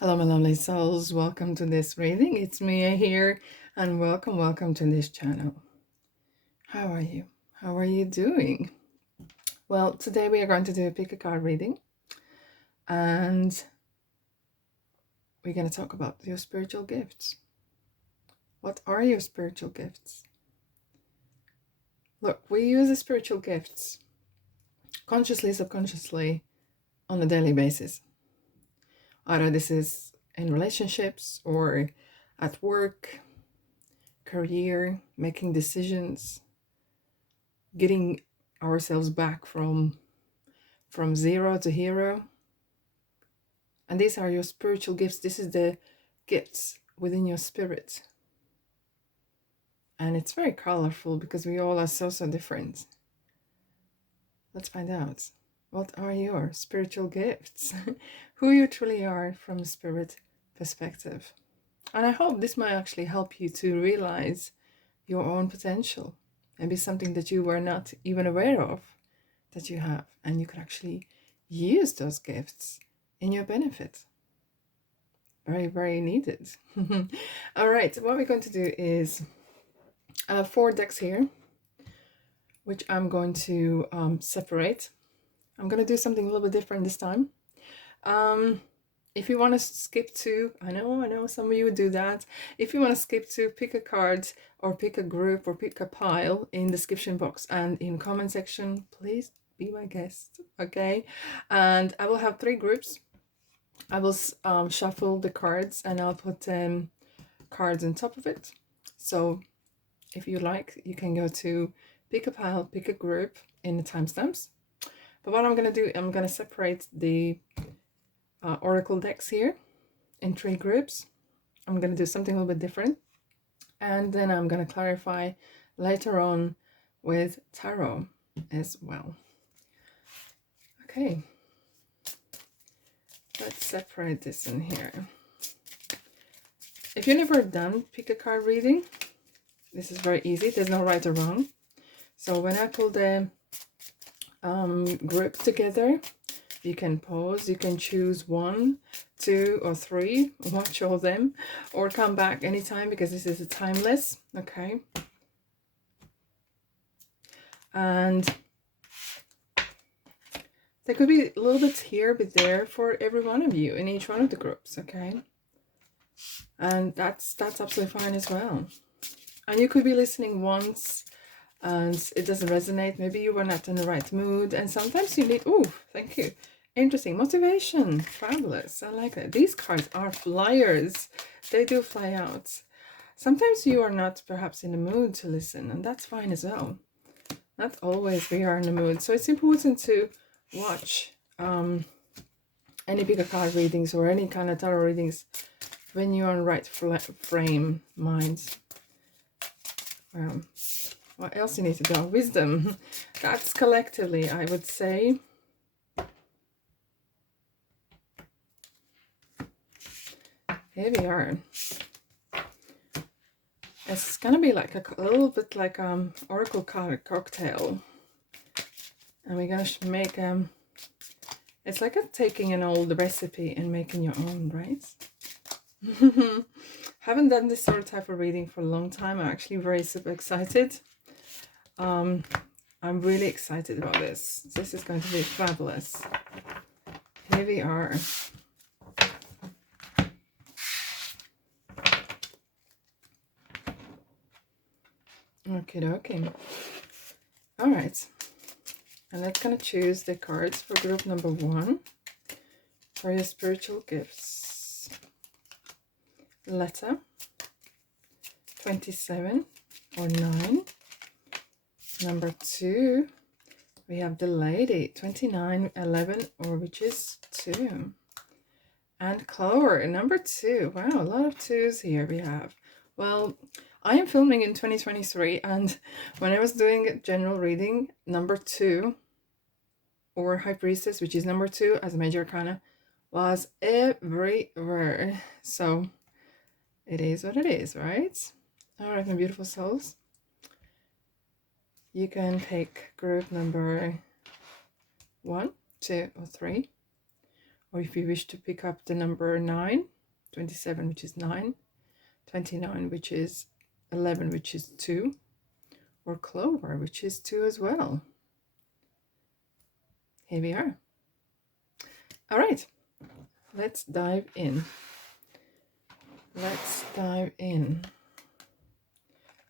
Hello, my lovely souls. Welcome to this reading. It's Mia here, and welcome to this channel. How are you? How are you doing? Well, today we are going to do a pick a card reading, and we're going to talk about your spiritual gifts. What are your spiritual gifts? Look, we use the spiritual gifts consciously, subconsciously on a daily basis. Either this is in relationships or at work, career, making decisions, getting ourselves back from zero to hero. And these are your spiritual gifts. This is the gifts within your spirit. And it's very colorful because we all are so different. Let's find out. What are your spiritual gifts? Who you truly are from a spirit perspective. And I hope this might actually help you to realize your own potential. Maybe something that you were not even aware of that you have. And you can actually use those gifts in your benefit. Very needed. All right, what we're going to do is 4 decks here, which I'm going to separate. I'm going to do something a little bit different this time. If you want to skip to, I know some of you would do that. If you want to skip to, pick a card or pick a group or pick a pile in the description box and in comment section, please be my guest, okay? And I will have 3 groups. I will shuffle the cards and I'll put cards on top of it. So if you like, you can go to pick a pile, pick a group in the timestamps. But what I'm going to do, I'm going to separate the oracle decks here in 3 groups. I'm going to do something a little bit different. And then I'm going to clarify later on with tarot as well. Okay. Let's separate this in here. If you've never done pick a card reading, this is very easy. There's no right or wrong. So when I pull the group together, you can pause, you can choose 1, 2 or 3, watch all them, or come back anytime because this is a timeless, okay? And there could be a little bit here, but there for every one of you in each one of the groups, okay? And that's absolutely fine as well. And you could be listening once and it doesn't resonate. Maybe you were not in the right mood. And sometimes you need, oh, thank you. Interesting. Motivation. Fabulous. I like that. These cards are flyers. They do fly out. Sometimes you are not perhaps in the mood to listen, and that's fine as well. Not always we are in the mood. So it's important to watch any bigger card readings or any kind of tarot readings when you're on right frame mind. What else you need to know? Wisdom. That's collectively, I would say. Here we are. It's gonna be like a little bit like oracle card cocktail, and we're gonna make it's like taking an old recipe and making your own, right? Haven't done this sort of type of reading for a long time. I'm actually very super excited. I'm really excited about this. This is going to be fabulous. Here we are. Okay. All right. And let's gonna choose the cards for group number 1 for your spiritual gifts. Letter 27 or 9. Number 2, we have the lady 29, 11, or which is 2. And Clover, number 2. Wow, a lot of 2s here we have. Well, I am filming in 2023, and when I was doing general reading, number 2 or High Priestess, which is number 2 as a major arcana, was everywhere. So it is what it is, right? All right, my beautiful souls. You can pick group number 1, 2, or 3, or if you wish to pick up the number 9, 27, which is 9, 29, which is 11, which is 2, or Clover, which is 2 as well. Here we are. All right, let's dive in. Let's dive in.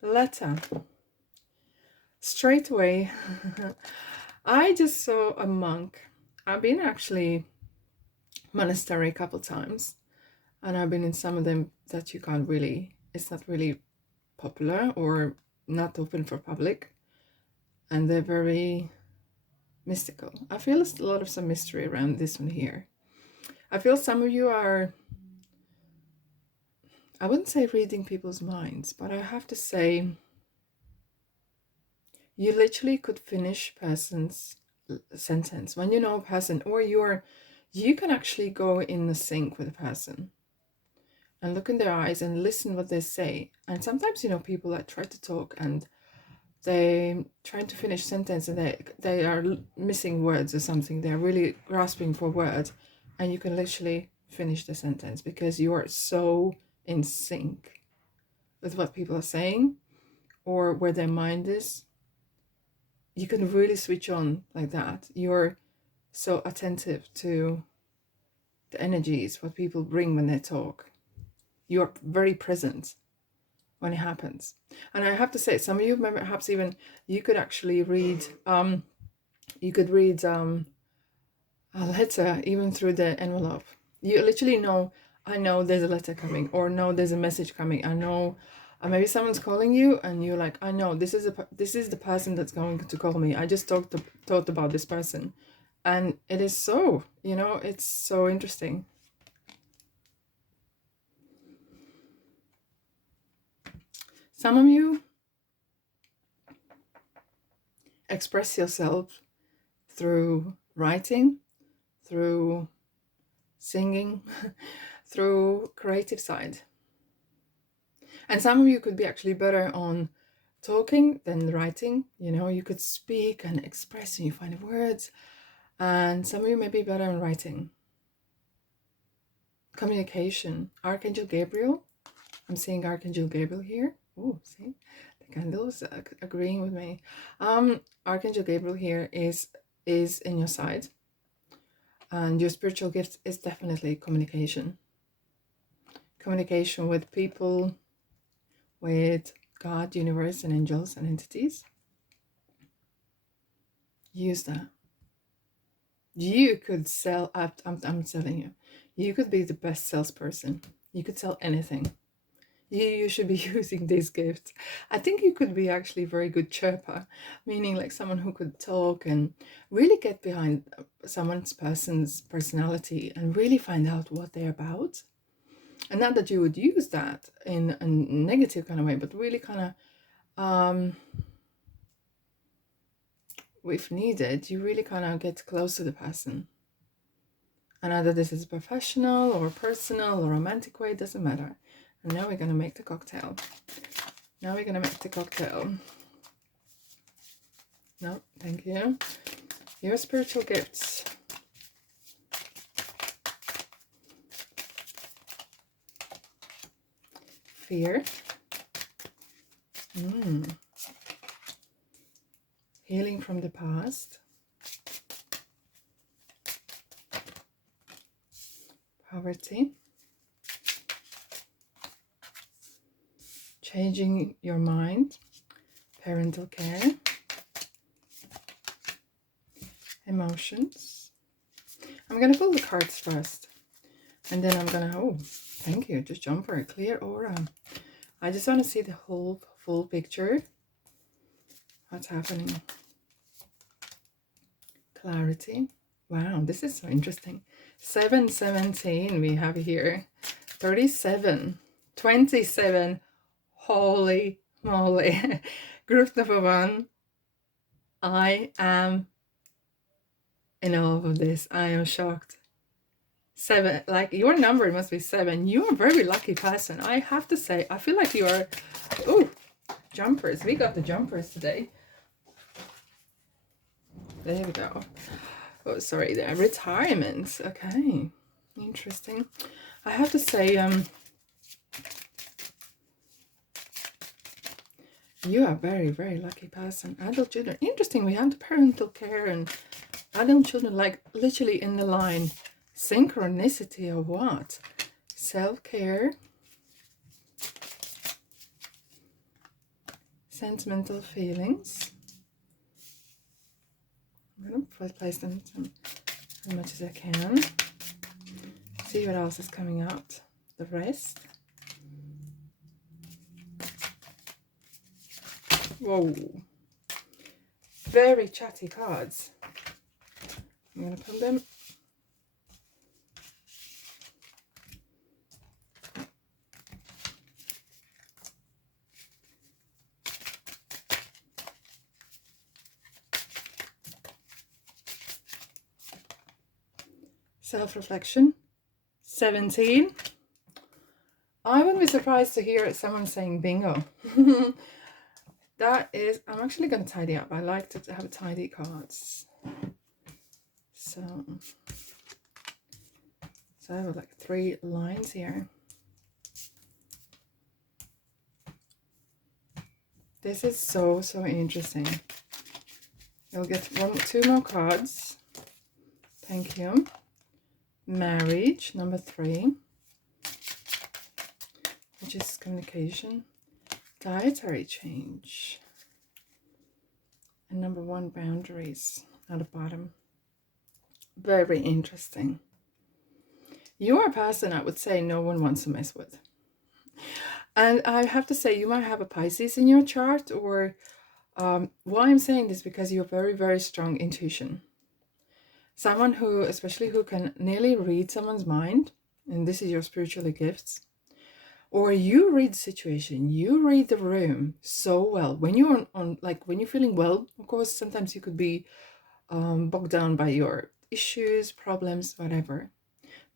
Letter. Straight away, I just saw a monk. I've been actually monastery a couple times, and I've been in some of them that you can't really, it's not really popular or not open for public, and they're very mystical. I feel a lot of some mystery around this one here. I feel some of you are, I wouldn't say reading people's minds, but I have to say you literally could finish person's sentence when you know a person, or you can actually go in a sync with a person and look in their eyes and listen what they say. And sometimes, you know, people that try to talk and they trying to finish sentence and they are missing words or something. They're really grasping for words, and you can literally finish the sentence because you are so in sync with what people are saying or where their mind is. You can really switch on like that. You're so attentive to the energies, what people bring when they talk. You're very present when it happens. And I have to say, some of you perhaps even you could actually read a letter even through the envelope. You literally know, I know there's a letter coming, or no, there's a message coming. I know maybe someone's calling you and you're like, I know this is the person that's going to call me. I just thought about this person. And it is so, you know, it's so interesting. Some of you express yourself through writing, through singing, through creative side. And some of you could be actually better on talking than writing. You know, you could speak and express and you find words. And some of you may be better in writing. Communication. Archangel Gabriel. I'm seeing Archangel Gabriel here. Oh, see? The candles agreeing with me. Archangel Gabriel here is in your side. And your spiritual gift is definitely communication. Communication with people, with God, universe, and angels and entities. Use that. You could sell, I'm telling you, you could be the best salesperson. You could sell anything. You should be using these gifts. I think you could be actually a very good chirper, meaning like someone who could talk and really get behind person's personality and really find out what they're about. And not that you would use that in a negative kind of way, but really kind of, if needed, you really kind of get close to the person. And either this is professional or personal or romantic way, it doesn't matter. And now we're going to make the cocktail. No, thank you. Your spiritual gifts. Fear. Healing from the past. Poverty. Changing your mind. Parental care. Emotions. I'm going to pull the cards first. And then I'm going to, oh, thank you. Just jump for a clear aura. I just want to see the whole full picture. What's happening? Clarity. Wow, this is so interesting. 717 we have here. 37. 27. Holy moly. Group number 1. I am in awe of this. I am shocked. 7. Like, your number must be 7. You're a very lucky person. I have to say, I feel like you are... Oh, jumpers. We got the jumpers today. There we go. Oh, sorry, there. Retirement. Okay. Interesting. I have to say, you are a very, very lucky person. Adult children. Interesting. We have the parental care and adult children, like literally in the line. Synchronicity or what? Self-care. Sentimental feelings. I'm going to place them as much as I can. See what else is coming out. The rest. Whoa. Very chatty cards. I'm going to put them. Self-reflection. 17. I wouldn't be surprised to hear someone saying bingo. That is, I'm actually going to tidy up. I like to have tidy cards. So I have like 3 lines here. This is so interesting. You'll get 2 more cards. Thank you. Marriage, number 3, which is communication. Dietary change. And number 1, boundaries at the bottom. Very interesting. You are a person I would say no one wants to mess with. And I have to say, you might have a Pisces in your chart, or why I'm saying this, because you have very, very strong intuition. Someone who, especially who can nearly read someone's mind, and this is your spiritual gifts, or you read the situation, you read the room so well. When you're when you're feeling well, of course, sometimes you could be bogged down by your issues, problems, whatever.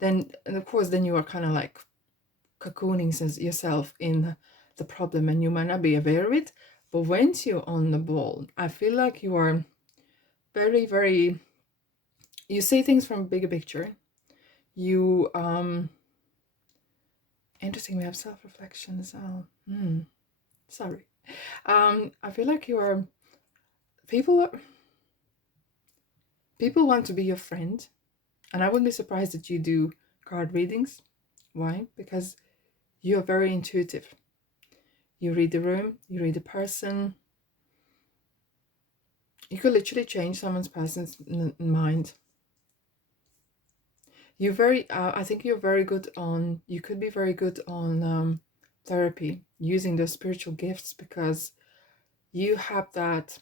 Then, and of course, then you are kind of like cocooning yourself in the problem, and you might not be aware of it. But once you're on the ball, I feel like you are very, very, you see things from a bigger picture. You, interesting, we have self-reflection as well. Sorry. I feel like you are, people want to be your friend. And I wouldn't be surprised that you do card readings. Why? Because you're very intuitive. You read the room, you read the person. You could literally change someone's person's mind. You're very, I think you're very good on, you could be very good on therapy, using those spiritual gifts, because you have that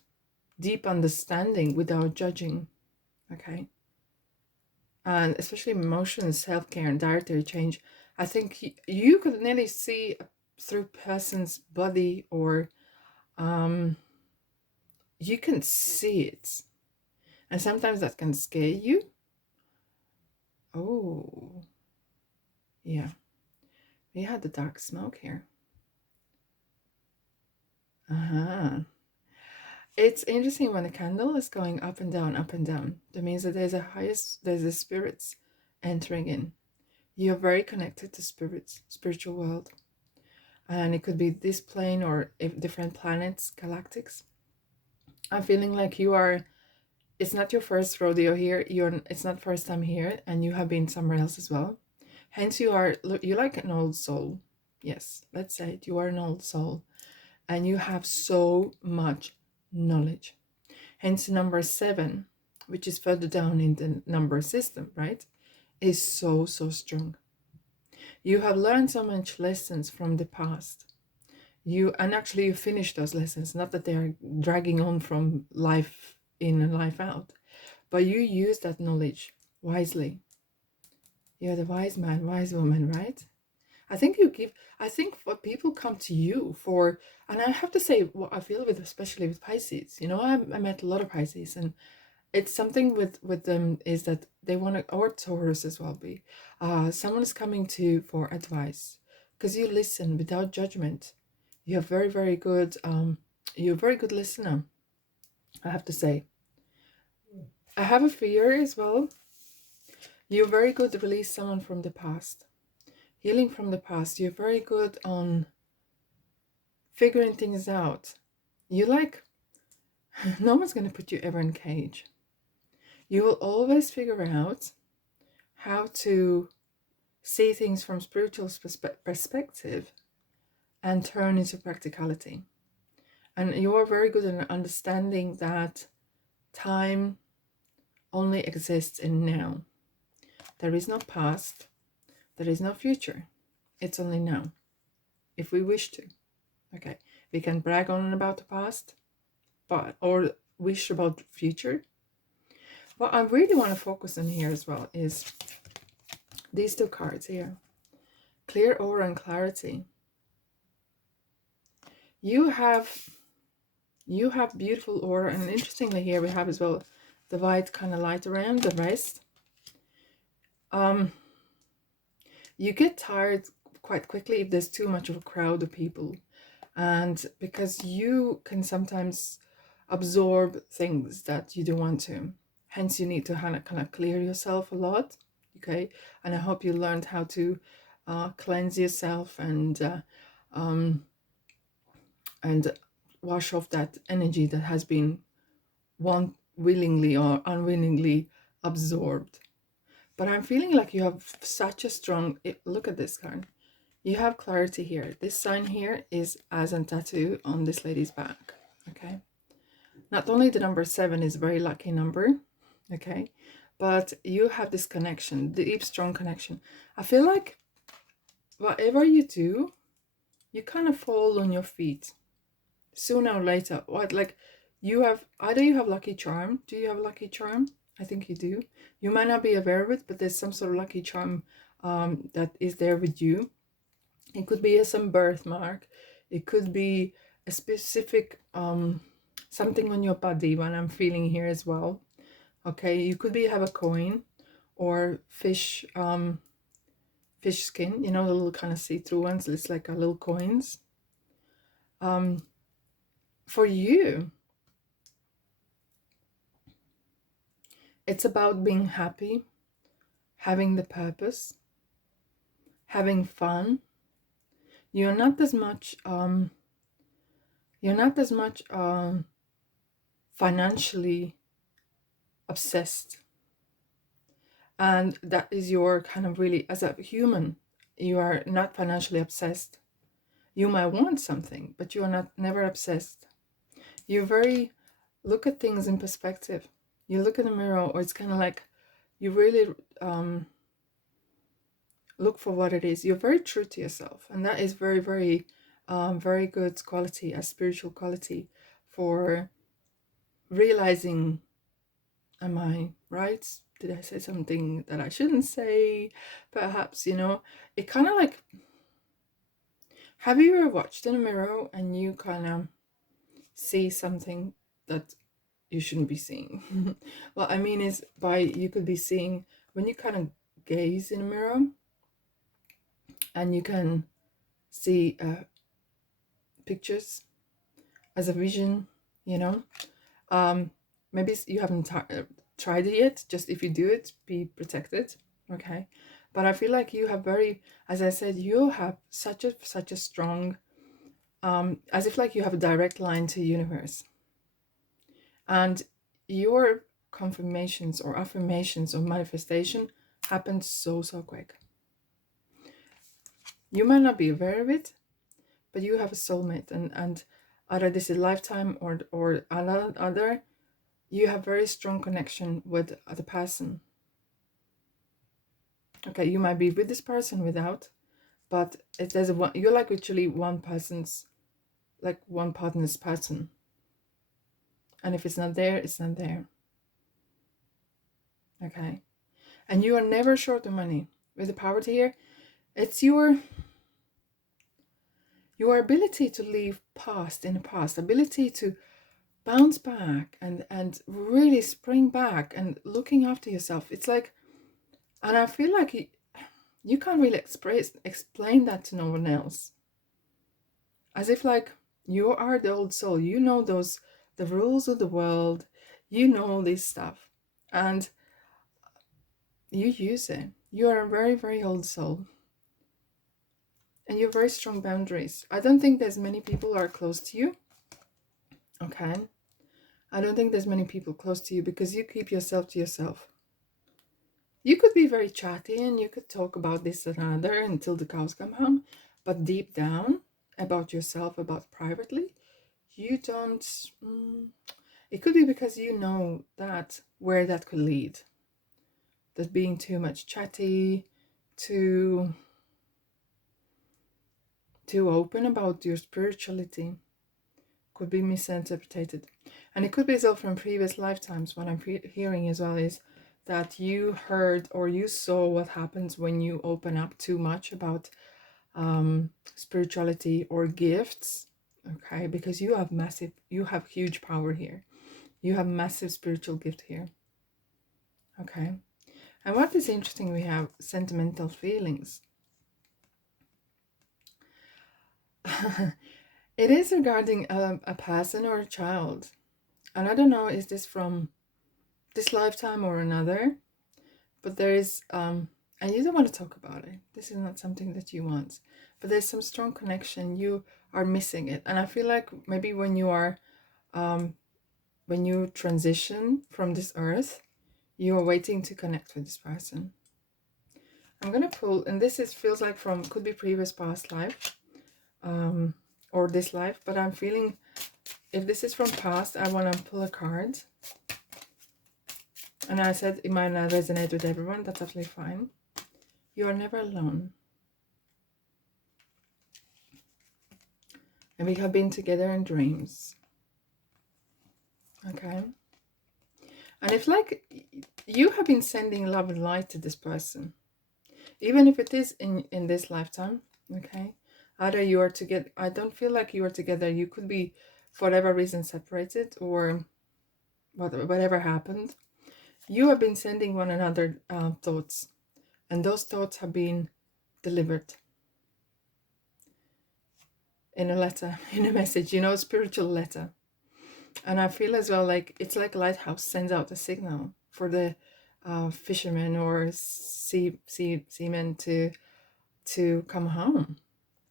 deep understanding without judging, okay? And especially emotions, self-care, and dietary change. I think you could nearly see through person's body, or you can see it. And sometimes that can scare you. Oh, yeah. We had the dark smoke here. It's interesting when the candle is going up and down, up and down. That means that there's a spirits entering in. You're very connected to spirits, spiritual world. And it could be this plane or different planets, galactics. I'm feeling like you are, it's not your first rodeo here. It's not first time here, and you have been somewhere else as well. Hence you're like an old soul. Yes, let's say it. You are an old soul, and you have so much knowledge. Hence number 7, which is further down in the number system, right, is so strong. You have learned so much lessons from the past. You finish those lessons, not that they are dragging on from life in and life out, but you use that knowledge wisely. You're the wise man, wise woman, right? I think what people come to you for, and I have to say what I feel with, especially with Pisces, I met a lot of Pisces, and it's something with them is that they want to, or Taurus as well, be someone's coming to for advice, because you listen without judgment. You're very, very good. You're a very good listener, I have to say. I have a fear as well. You're very good to release someone from the past. Healing from the past. You're very good on figuring things out. You like, no one's going to put you ever in a cage. You will always figure out how to see things from spiritual perspective and turn into practicality. And you are very good at understanding that time only exists in now. There is no past, there is no future. It's only now, if we wish to. Okay, we can brag on and about the past, but or wish about the future. What I really want to focus on here as well is these two cards here. Clear aura and clarity. You have beautiful aura, and interestingly here we have as well the white kind of light around the wrist. You get tired quite quickly if there's too much of a crowd of people, and because you can sometimes absorb things that you don't want to, hence you need to kind of clear yourself a lot. Okay, and I hope you learned how to cleanse yourself and wash off that energy that has been willingly or unwillingly absorbed. But I'm feeling like you have such a strong, look at this card. You have clarity here. This sign here is as a tattoo on this lady's back. Okay. Not only the number 7 is a very lucky number. Okay. But you have this connection, deep, strong connection. I feel like whatever you do, you kind of fall on your feet sooner or later. What, like, you have, either you have lucky charm. Do you have lucky charm? I think you do. You might not be aware of it, but there's some sort of lucky charm that is there with you. It could be some birthmark. It could be a specific something on your body, when I'm feeling here as well. Okay, you could be have a coin or fish fish skin, you know, the little kind of see-through ones. It's like a little coins. For you, it's about being happy, having the purpose, having fun. You're not as much financially obsessed, and that is your kind of really, as a human, you are not financially obsessed. You might want something, but you are never obsessed. You very look at things in perspective. You look in the mirror, or it's kind of like you really look for what it is. You're very true to yourself, and that is very, very, very good quality, a spiritual quality for realizing, am I right? Did I say something that I shouldn't say? Perhaps, you know, it kind of like, have you ever watched in a mirror and you kind of see something that you shouldn't be seeing? What I mean is, you could be seeing, when you kind of gaze in a mirror and you can see pictures as a vision, you know. Maybe you haven't tried it yet. Just if you do it, be protected. Okay. But I feel like you have very, as I said, you have such a strong, as if like you have a direct line to the universe. And your confirmations or affirmations or manifestation happen so quick. You might not be aware of it, but you have a soulmate, and either this is lifetime or another, you have very strong connection with the person. Okay, you might be with this person without, but if there's one, you're like literally one person's, like one partner's person. And if it's not there, it's not there. Okay. And you are never short of money. With the poverty here, it's your ability to leave past in the past, ability to bounce back and really spring back and looking after yourself. It's like, and I feel like you can't really explain that to no one else. As if like you are the old soul, you know the rules of the world, you know this stuff. And you use it. You are a very, very old soul. And you have very strong boundaries. I don't think there's many people who are close to you. Okay? I don't think there's many people close to you because you keep yourself to yourself. You could be very chatty and you could talk about this and another until the cows come home. But deep down, about yourself, about privately, you don't... it could be because you know that where that could lead. That being too much chatty, too open about your spirituality could be misinterpreted. And it could be as well from previous lifetimes. What I'm hearing as well is that you heard or you saw what happens when you open up too much about spirituality or gifts. Okay, because you have huge power here. You have massive spiritual gift here. Okay. And what is interesting, we have sentimental feelings. It is regarding a person or a child. And I don't know, is this from this lifetime or another? But there is, and you don't want to talk about it. This is not something that you want. But there's some strong connection. You are missing it. And I feel like maybe when you transition from this earth, you are waiting to connect with this person. I'm going to pull, and feels like from, could be previous past life, or this life, but I'm feeling, if this is from past, I want to pull a card. And I said it might not resonate with everyone, that's absolutely fine. You are never alone. And we have been together in dreams. Okay. And if like you have been sending love and light to this person, even if it is in this lifetime, okay, either you are together, I don't feel like you are together, you could be for whatever reason separated or whatever happened. You have been sending one another thoughts, and those thoughts have been delivered in a letter, in a message, a spiritual letter. And I feel as well like it's like a lighthouse sends out a signal for the fishermen or seamen to come home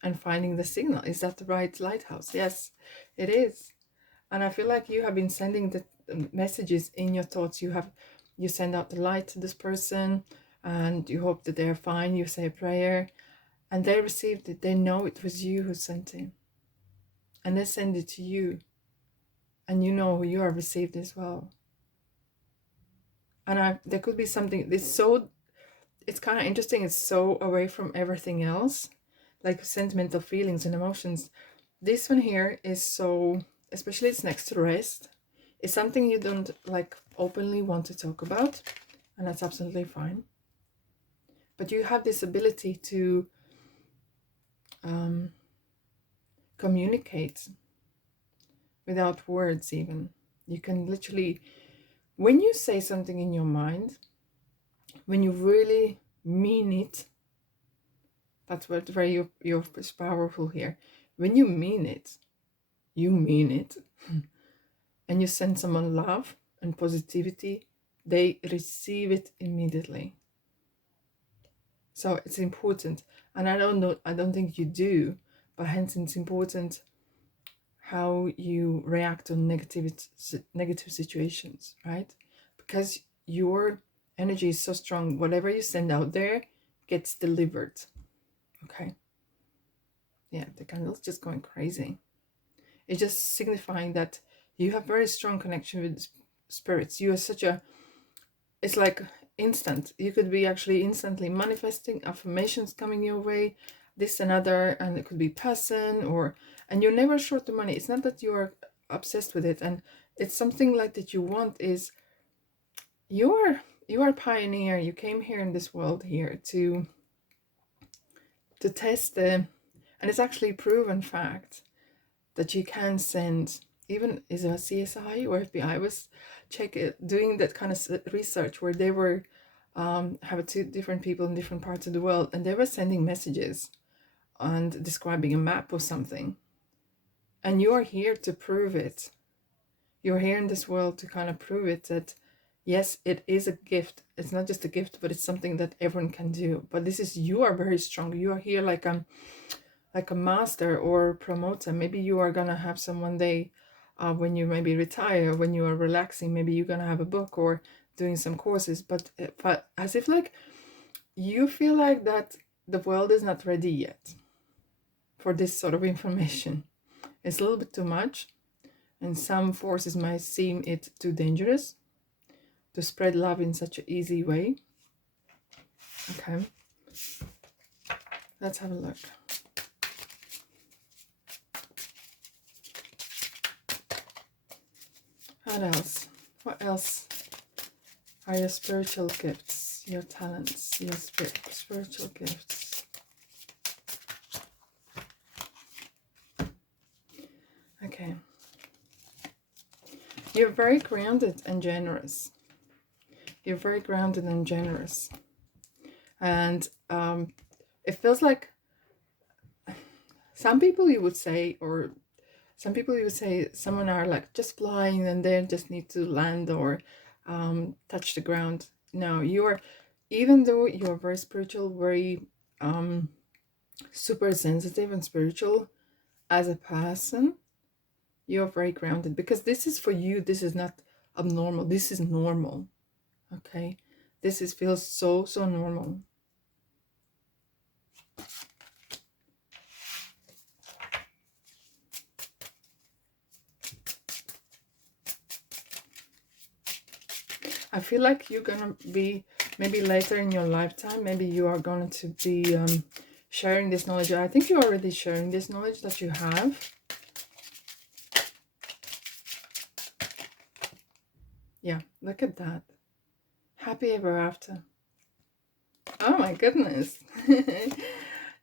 and finding the signal. Is that the right lighthouse? Yes, it is. And I feel like you have been sending the messages in your thoughts. You send out the light to this person and you hope that they're fine. You say a prayer and they received it. They know it was you who sent it. And they send it to you. And you know you are received as well. And there could be something, it's kind of interesting. It's so away from everything else, like sentimental feelings and emotions. This one here is so, especially it's next to rest. It's something you don't like openly want to talk about, and that's absolutely fine. But you have this ability to communicate without words even. You can literally, when you say something in your mind, when you really mean it, that's what where you're powerful here. When you mean it, you mean it. And you send someone love and positivity, they receive it immediately. So it's important. And I don't think you do, but hence it's important how you react on negative situations, right? Because your energy is so strong, whatever you send out there gets delivered. Okay. Yeah, the candle's just going crazy. It's just signifying that you have very strong connection with spirits. You are it's like instant. You could be actually instantly manifesting affirmations coming your way, this and other, and it could be person and you're never short of money. It's not that you are obsessed with it, and it's something like that you want is you are a pioneer. You came here in this world here to test and it's actually proven fact that you can send, even is a CSI or FBI was doing that kind of research where they were have two different people in different parts of the world, and they were sending messages and describing a map or something. And you are here to prove it. You're here in this world to kind of prove it, that Yes, it is a gift. It's not just a gift, but it's something that everyone can do. But this is, you are very strong. You are here like a master or promoter. Maybe you are gonna have some one day, when you maybe retire, when you are relaxing, maybe you're gonna have a book or doing some courses. But as if like you feel like that the world is not ready yet for this sort of information. It's a little bit too much, and some forces might seem it too dangerous to spread love in such an easy way. Okay, let's have a look. What else? What else are your spiritual gifts, your talents, your spiritual gifts? Okay. You're very grounded and generous. You're very grounded and generous. And it feels like some people you would say, or some people you would say, someone are like just flying and they just need to land or touch the ground. No, you are, even though you're very spiritual, very super sensitive and spiritual as a person, you're very grounded, because this is for you. This is not abnormal. This is normal. Okay, this is feels so normal. I feel like you're gonna be, maybe later in your lifetime, maybe you are going to be sharing this knowledge. I think you're already sharing this knowledge that you have. Yeah, look at that. Happy ever after. Oh my goodness.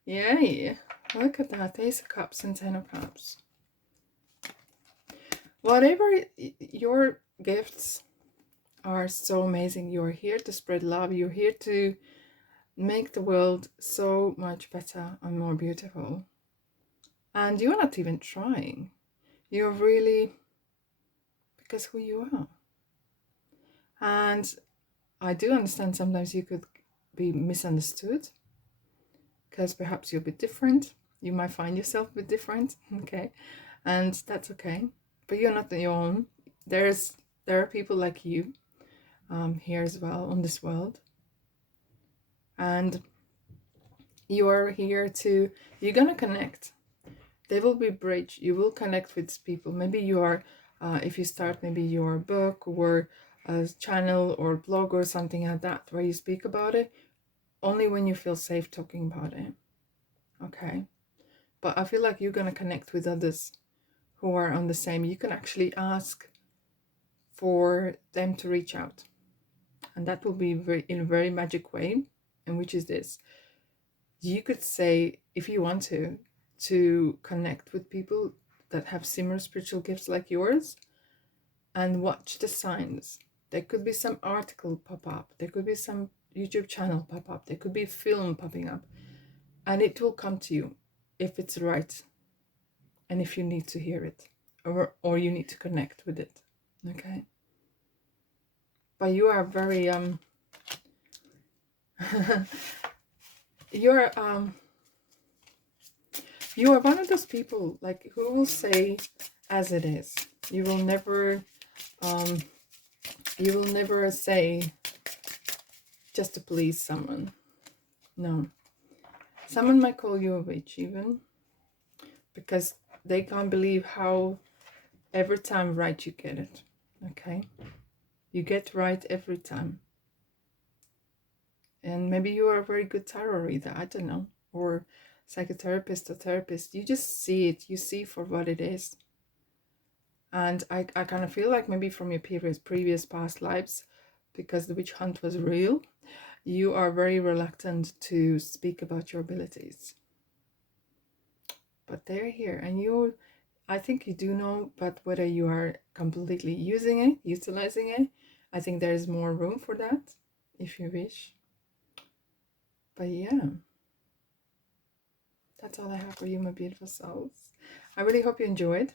Yay. Look at that. Ace of Cups and Ten of Cups. Whatever your gifts are, so amazing. You're here to spread love. You're here to make the world so much better and more beautiful. And you're not even trying. You're really, because who you are. And I do understand sometimes you could be misunderstood, because perhaps you're a bit different. You might find yourself a bit different, okay? And that's okay. But you're not your own. There are people like you here as well on this world. And you are here to, you're gonna connect. There will be a bridge. You will connect with people. Maybe you are, if you start maybe your book or a channel or blog or something like that, where you speak about it, only when you feel safe talking about it. Okay? But I feel like you're going to connect with others who are on the same. You can actually ask for them to reach out. And that will be in a very magic way. And which is this. You could say, if you want to connect with people that have similar spiritual gifts like yours, and watch the signs. There could be some article pop up. There could be some YouTube channel pop up. There could be a film popping up. And it will come to you if it's right. And if you need to hear it. Or you need to connect with it. Okay? But you are very you're you are one of those people like who will say as it is. You will never say just to please someone. No. Someone might call you a witch even, because they can't believe how every time right you get it. Okay? You get right every time. And maybe you are a very good tarot reader, I don't know, or psychotherapist or therapist. You just see it. You see for what it is. And I kind of feel like maybe from your previous past lives, because the witch hunt was real, you are very reluctant to speak about your abilities. But they're here, and I think you do know, but whether you are completely using it, utilizing it, I think there's more room for that, if you wish. But yeah, that's all I have for you, my beautiful souls. I really hope you enjoyed.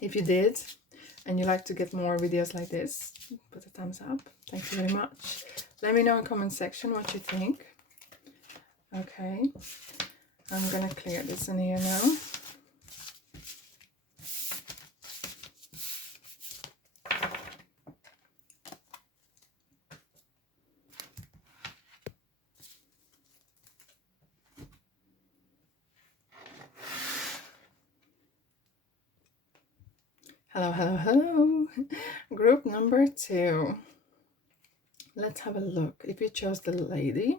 If you did, and you like to get more videos like this, put a thumbs up. Thank you very much. Let me know in the comment section what you think. Okay, I'm gonna clear this in here now. Hello, hello, hello. Group number 2. Let's have a look. If you chose the lady,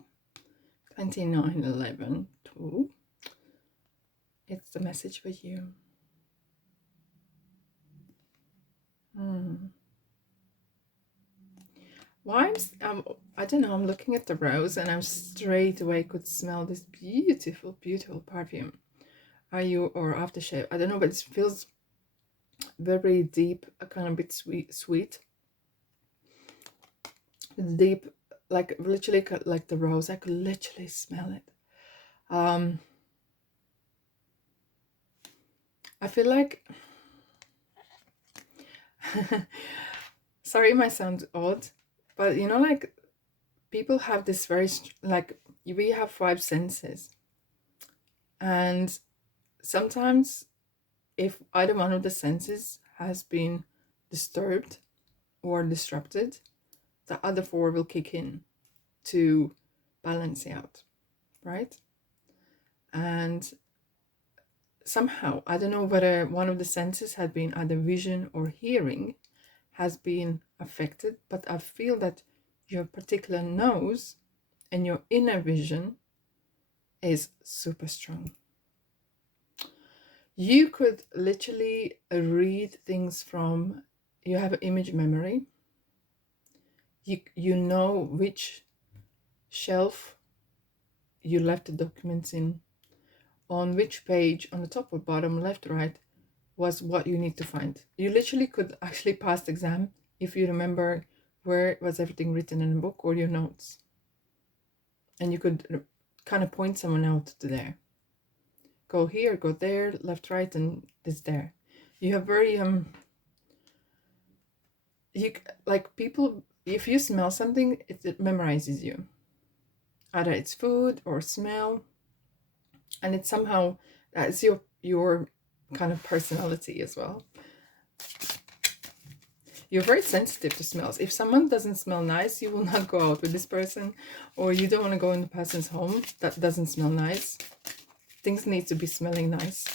2911 2, it's the message for you. Why I don't know, I'm looking at the rose and I'm straight away could smell this beautiful, beautiful perfume. Are you, or aftershave? I don't know, but it feels very deep, a kind of bit sweet. It's deep, like literally like the rose. I could literally smell it. I feel like sorry, it might sound odd, but you know, like people have this very like we have 5 senses, and sometimes if either one of the senses has been disturbed or disrupted, the other 4 will kick in to balance out, right? And somehow, I don't know whether one of the senses had been either vision or hearing has been affected, but I feel that your particular nose and your inner vision is super strong. You could literally read things from, you have an image memory. You know which shelf you left the documents in, on which page, on the top or bottom, left, right, was what you need to find. You literally could actually pass the exam if you remember where was everything written in a book or your notes. And you could kind of point someone out to there. Go here, go there, left, right, and this there. You have very you like people, if you smell something, it memorizes you. Either it's food or smell, and it's somehow that's your kind of personality as well. You're very sensitive to smells. If someone doesn't smell nice, you will not go out with this person, or you don't want to go in the person's home that doesn't smell nice. Things need to be smelling nice.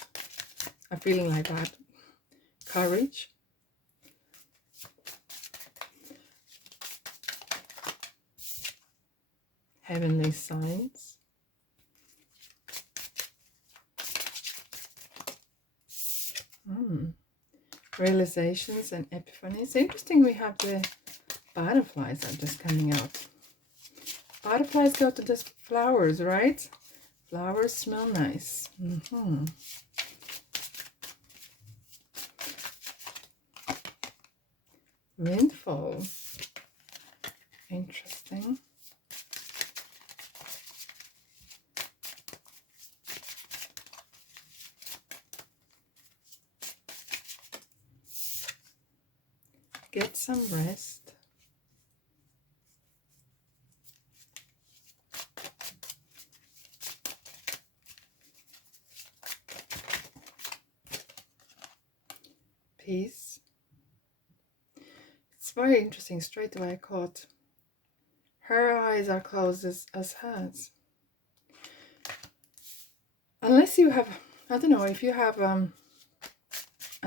I'm feeling like that. Courage. Heavenly signs. Realizations and epiphanies. Interesting, we have the butterflies are just coming out. Butterflies go to the flowers, right? Flowers smell nice. Windfall. Interesting. Get some rest. Peace. It's very interesting. Straight away I caught her eyes are closed as hers. Unless you have, I don't know, if you have and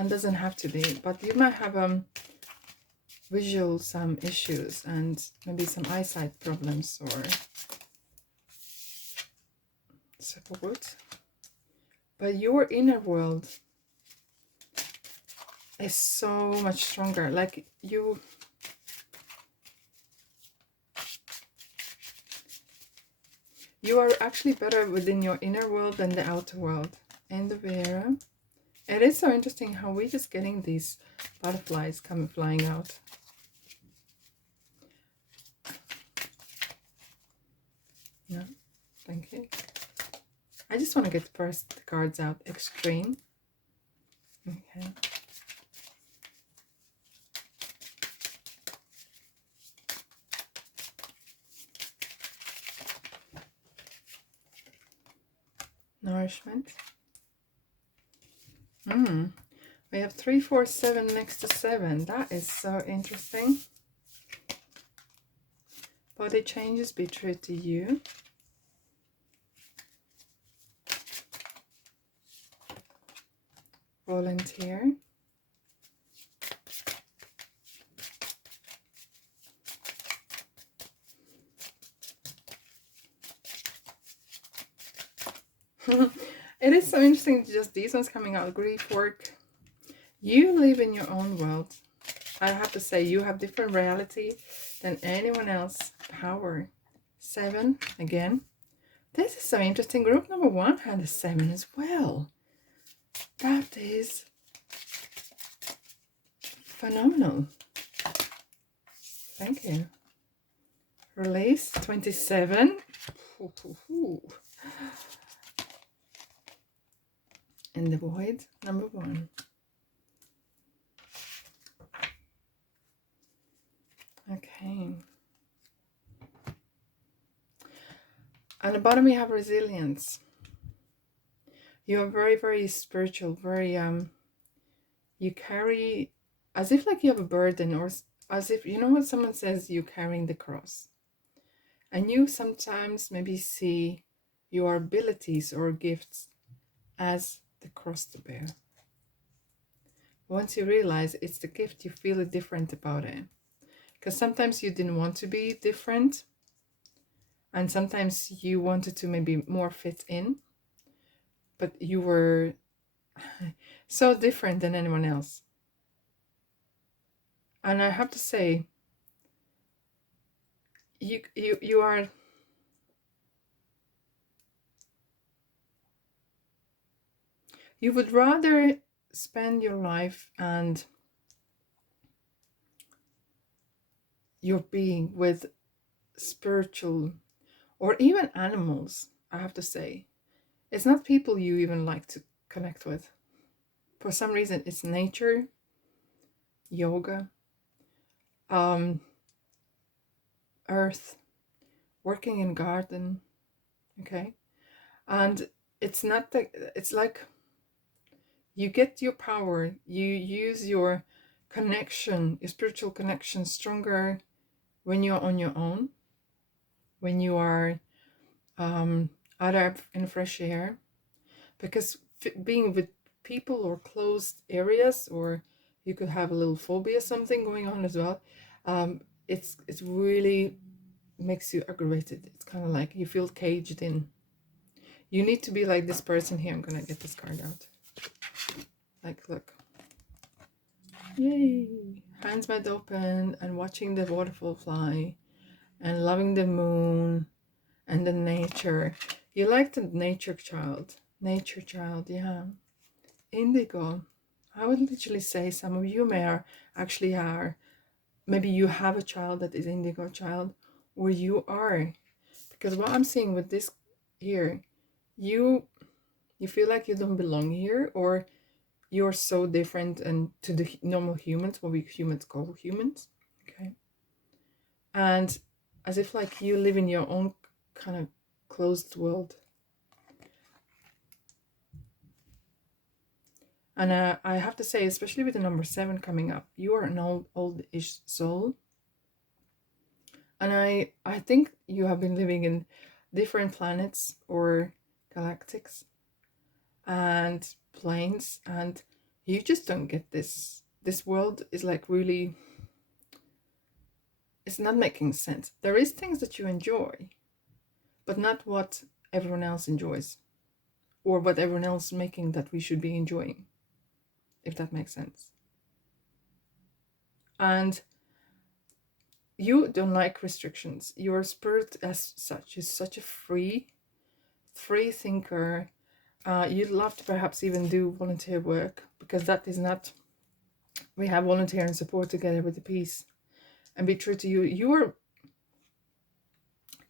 doesn't have to be, but you might have visual some issues and maybe some eyesight problems or support. But your inner world is so much stronger. Like you are actually better within your inner world than the outer world. End of era. It is so interesting how we're just getting these butterflies coming flying out. No, thank you. I just want to get first the cards out. Extreme. Okay. nourishment. We have 3, 4, 7 next to 7. That is so interesting. Body changes, be true to you. Volunteer. It is so interesting, just these ones coming out. Grief work. You live in your own world. I have to say, you have different reality than anyone else. Power. 7 again. This is so interesting. Group number 1 had a 7 as well. That is phenomenal. Thank you. Release 27. In the void, number 1. Okay. At the bottom we have resilience. You are very, very spiritual, very you carry as if like you have a burden, or as if, you know, when someone says you're carrying the cross, and you sometimes maybe see your abilities or gifts as the cross to bear. Once you realize it's the gift, you feel different about it, because sometimes you didn't want to be different, and sometimes you wanted to maybe more fit in, but you were so different than anyone else. And I have to say, you are, you would rather spend your life and your being with spiritual, or even animals. I have to say, it's not people you even like to connect with. For some reason, it's nature, yoga, earth, working in garden, okay? And it's not that, it's like you get your power, you use your connection, your spiritual connection stronger when you're on your own, when you are out in fresh air, because being with people or closed areas, or you could have a little phobia, something going on as well, it's really makes you aggravated. It's kind of like you feel caged in. You need to be like this person here. I'm gonna get this card out. Like, look, yay, hands wide open and watching the waterfall fly and loving the moon and the nature. You like the nature child, yeah. Indigo. I would literally say some of you may actually are, maybe you have a child that is indigo child, or you are, because what I'm seeing with this here, you feel like you don't belong here, or you're so different and to the normal humans, what we humans call humans, okay? And as if like you live in your own kind of closed world. And I have to say, especially with the number 7 coming up, you are an old-ish soul. And I think you have been living in different planets or galactics and planes, and you just don't get this. This world is like really, it's not making sense. There is things that you enjoy, but not what everyone else enjoys, or what everyone else is making that we should be enjoying, if that makes sense. And you don't like restrictions. Your spirit as such is such a free thinker. You'd love to perhaps even do volunteer work, because that is not, we have volunteer and support together with the peace. And be true to you.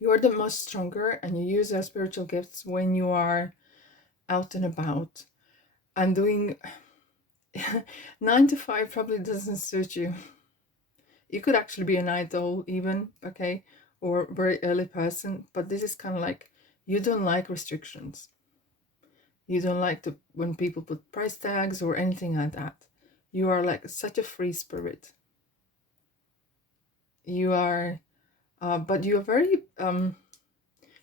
You're the most stronger, and you use your spiritual gifts when you are out and about and doing 9 to 5 probably doesn't suit you. You could actually be a night owl even, okay, or very early person, but this is kind of like you don't like restrictions. You don't like to when people put price tags or anything like that. You are like such a free spirit. You are, but you are very,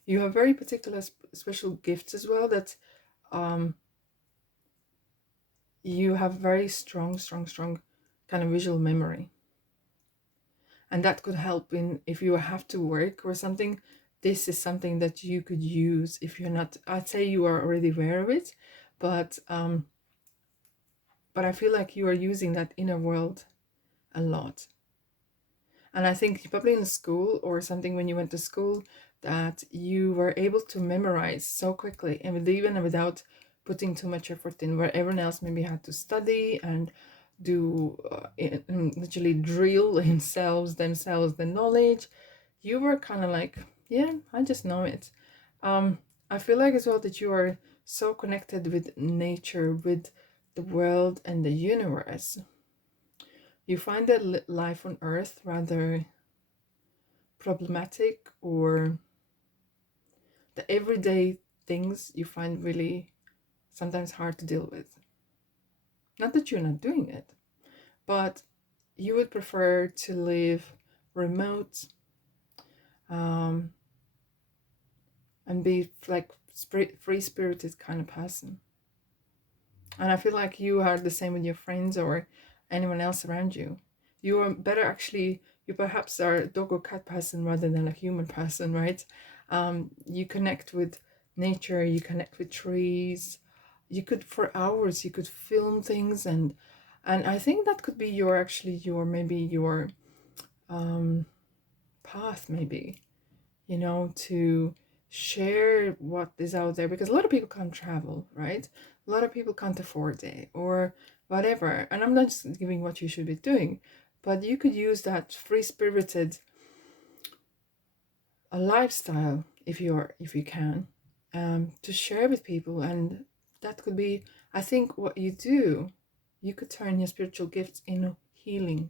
you have very particular special gifts as well, that you have very strong kind of visual memory. And that could help in if you have to work or something. This is something that you could use if you're not, I'd say you are already aware of it, but I feel like you are using that inner world a lot. And I think probably in school or something, when you went to school, that you were able to memorize so quickly, and even without putting too much effort in, where everyone else maybe had to study and do literally drill themselves the knowledge. You were kind of like, yeah, I just know it. I feel like as well that you are so connected with nature, with the world and the universe. You find that life on Earth rather problematic, or the everyday things you find really sometimes hard to deal with. Not that you're not doing it, but you would prefer to live remote, and be like free spirited kind of person. And I feel like you are the same with your friends or anyone else around you. You are better actually, you perhaps are a dog or cat person rather than a human person, right? You connect with nature, you connect with trees. You could, for hours, you could film things, and I think that could be your actually your maybe your path, maybe, to share what is out there, because a lot of people can't travel, right? A lot of people can't afford it or whatever. And I'm not just giving what you should be doing, but you could use that free spirited a lifestyle if you can, to share with people. And that could be, I think, what you do. You could turn your spiritual gifts into healing,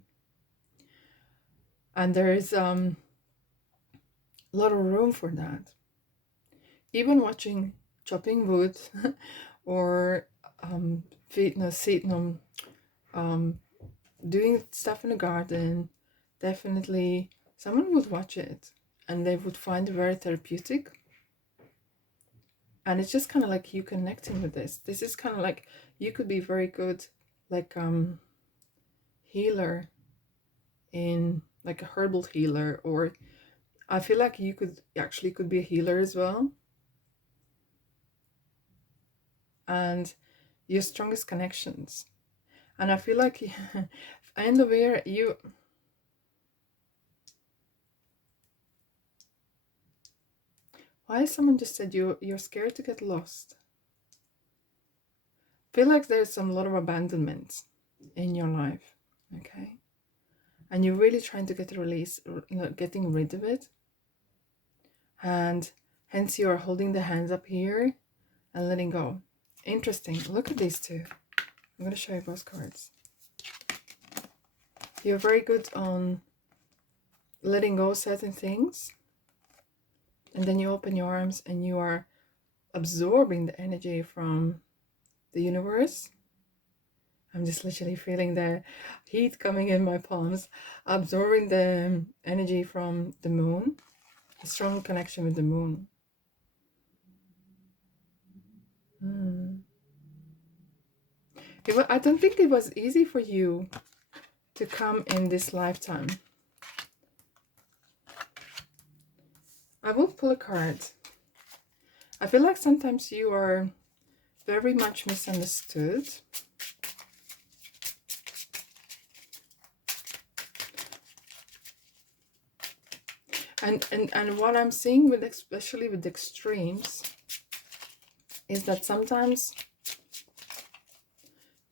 and there is a lot of room for that. Even watching chopping wood or sitting doing stuff in the garden, definitely someone would watch it and they would find it very therapeutic. And it's just kind of like you connecting with this is kind of like you could be very good, like healer, in like a herbal healer, or I feel like you could be a healer as well. And your strongest connections. And I feel like and where you, why someone just said you're scared to get lost. I feel like there's some lot of abandonment in your life, okay? And you're really trying to getting rid of it. And hence you are holding the hands up here and letting go. Interesting. Look at these two. I'm going to show you both cards. You're very good on letting go of certain things. And then you open your arms and you are absorbing the energy from the universe. I'm just literally feeling the heat coming in my palms, absorbing the energy from the moon, a strong connection with the moon. I don't think it was easy for you to come in this lifetime. I will pull a card. I feel like sometimes you are very much misunderstood. And what I'm seeing with, especially with extremes, is that sometimes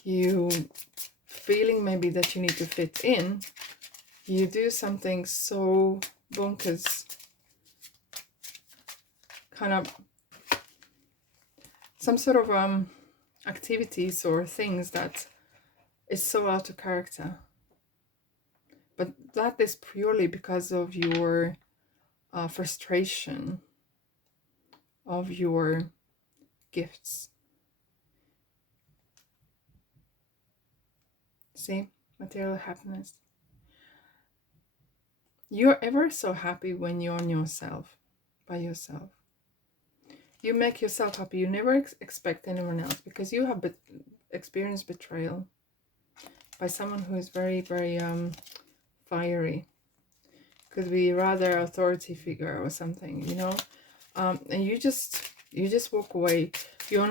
you feeling maybe that you need to fit in, you do something so bonkers, kind of some sort of activities or things that is so out of character. But that is purely because of your frustration of your gifts. See, material happiness. You're ever so happy when you're on yourself, by yourself. You make yourself happy. You never expect anyone else, because you have experienced betrayal by someone who is very, very fiery. Could be rather authority figure or something, you know. And you just walk away. You're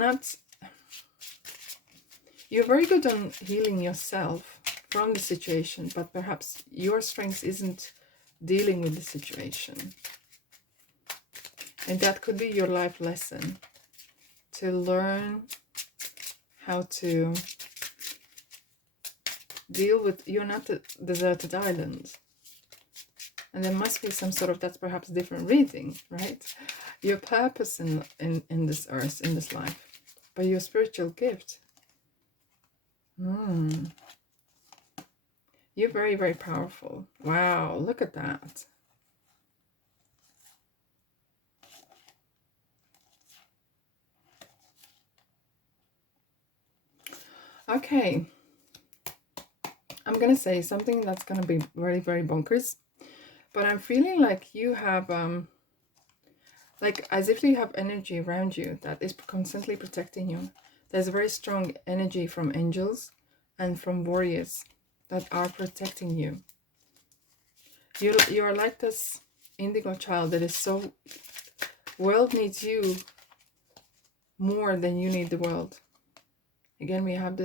very good on healing yourself from the situation, but perhaps your strength isn't dealing with the situation. And that could be your life lesson, to learn how to deal with, you're not a deserted island. And there must be some sort of, that's perhaps different reading, right? Your purpose in this earth, in this life, but your spiritual gift. You're very, very powerful. Wow, look at that. Okay. I'm going to say something that's going to be very, very bonkers. But I'm feeling like you have, like as if you have energy around you that is constantly protecting you. There's a very strong energy from angels and from warriors that are protecting you. You are like this indigo child that is so, world needs you more than you need the world. Again, we have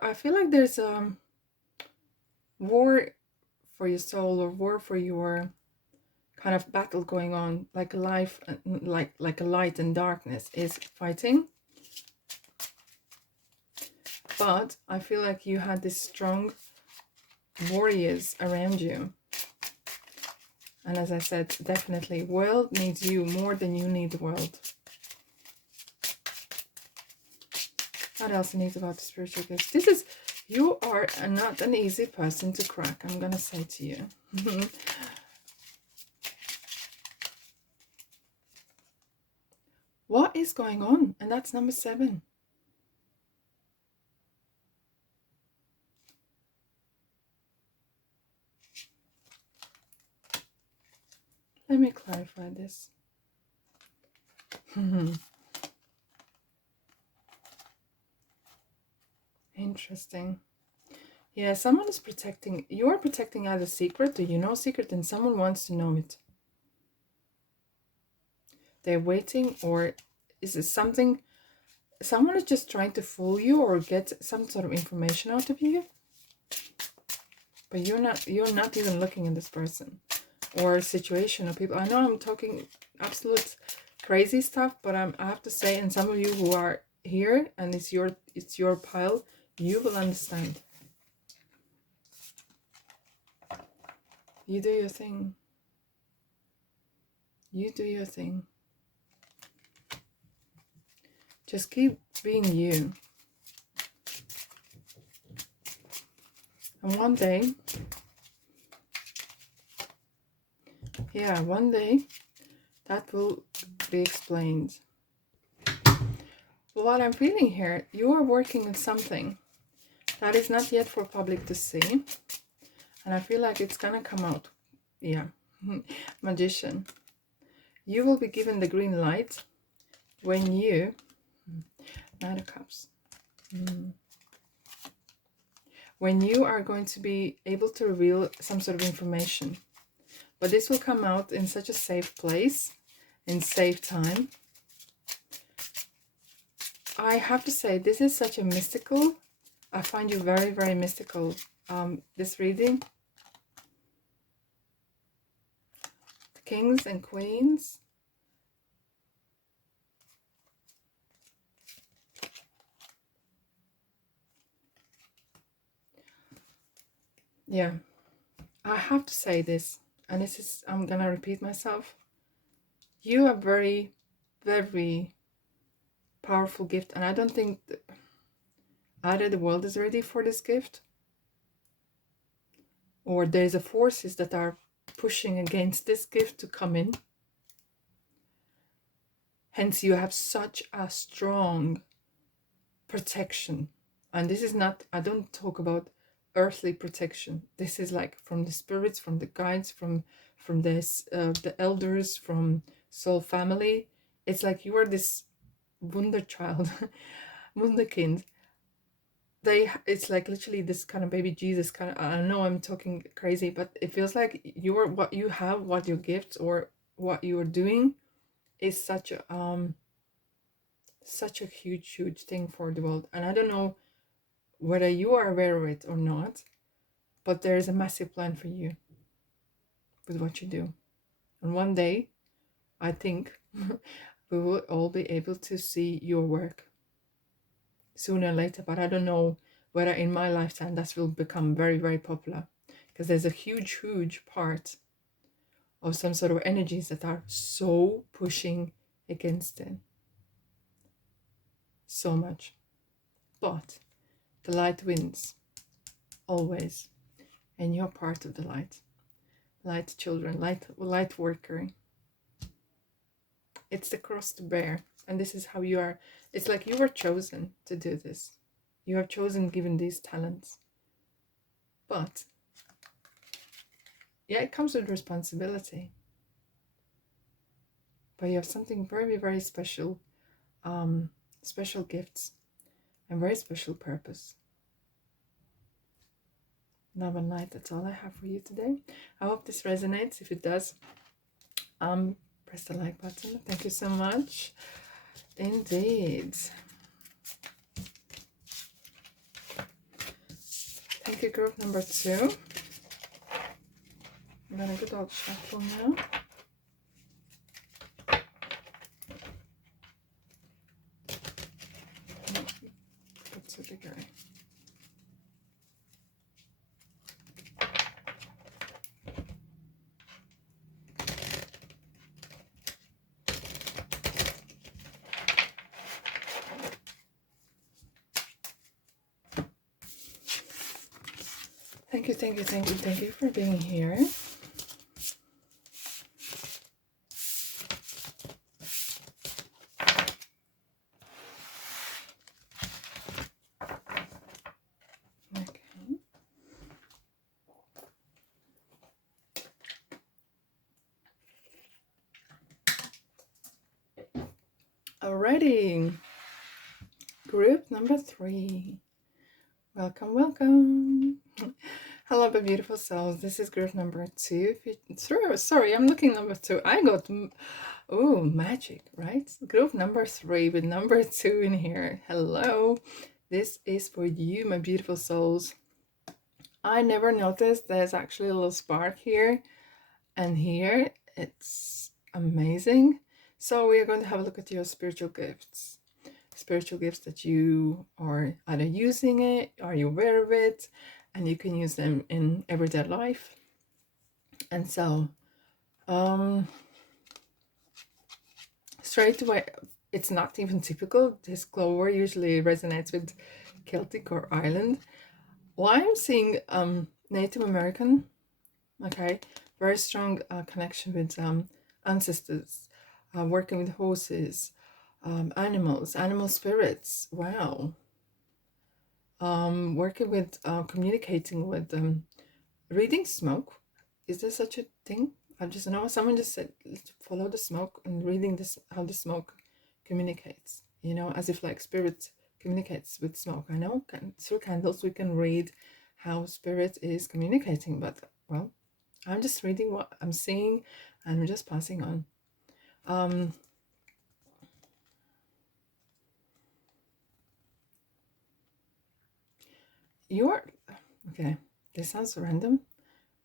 I feel like there's a war for your soul, or war for your kind of battle going on, like life, like a light and darkness is fighting. But I feel like you had this strong warriors around you. And as I said, definitely, world needs you more than you need the world. What else needs about the spiritual gifts? You are not an easy person to crack, I'm gonna say to you. What is going on? And that's number 7. Let me clarify this. Interesting. Yeah, someone is protecting. You are protecting either secret, or you know secret, and someone wants to know it. They're waiting, or is it something? Someone is just trying to fool you or get some sort of information out of you. But you're not even looking at this person or situation or people. I know I'm talking absolute crazy stuff, but I have to say, and some of you who are here and it's your pile, you will understand. You do your thing. You do your thing. Just keep being you. And one day, that will be explained. What I'm feeling here, you are working on something that is not yet for public to see. And I feel like it's gonna come out. Yeah. Magician. You will be given the green light when you... Knight of Cups. When you are going to be able to reveal some sort of information. But this will come out in such a safe place, in safe time. I have to say, this is such a mystical... I find you very, very mystical, this reading. The Kings and Queens. Yeah, I have to say this, and this is, I'm gonna repeat myself. You are very, very powerful gift, and I don't think either the world is ready for this gift, or there's a forces that are pushing against this gift to come in. Hence, you have such a strong protection And this is not, I don't talk about earthly protection. This is like from the spirits, from the guides, from this the elders, from soul family. It's like you are this wonder child, wunderkind. It's like literally this kind of baby Jesus kind of, I know I'm talking crazy, but it feels like you're what you have, what your gifts or what you are doing is such a huge thing for the world. And I don't know whether you are aware of it or not, but there is a massive plan for you with what you do. And one day, I think we will all be able to see your work sooner or later. But I don't know whether in my lifetime that will become very popular, because there's a huge part of some sort of energies that are so pushing against it. So much. But the light wins. Always. And you're part of the light. Light children, light worker. It's the cross to bear. And this is how you are. It's like you were chosen to do this. You have chosen given these talents. But yeah, it comes with responsibility. But you have something very special, special gifts and very special purpose. Love and light, that's all I have for you today. I hope this resonates. If it does, press the like button. Thank you so much. Indeed. Thank you, group number 2. I'm gonna good old shuffle now. That's a bigger. Thank you for being here. Okay. Alrighty. Group number 3. Welcome. Hello, my beautiful souls. This is group number 2. Sorry, I'm looking number 2. I got, oh, magic, right? Group number 3 with number 2 in here. Hello. This is for you, my beautiful souls. I never noticed there's actually a little spark here and here. It's amazing. So we are going to have a look at your spiritual gifts. Spiritual gifts that you are either using it, are you aware of it, and you can use them in everyday life. And so straight away, it's not even typical. This Clover usually resonates with Celtic or Ireland. Well, I'm seeing Native American, okay, very strong connection with ancestors, working with horses, animals, animal spirits. Wow. Working with communicating with reading smoke. Is there such a thing? I just know someone just said follow the smoke, and reading this, how the smoke communicates, you know, as if like spirit communicates with smoke. I know through candles we can read how spirit is communicating, but well, I'm just reading what I'm seeing and I'm just passing on. You're okay, this sounds random.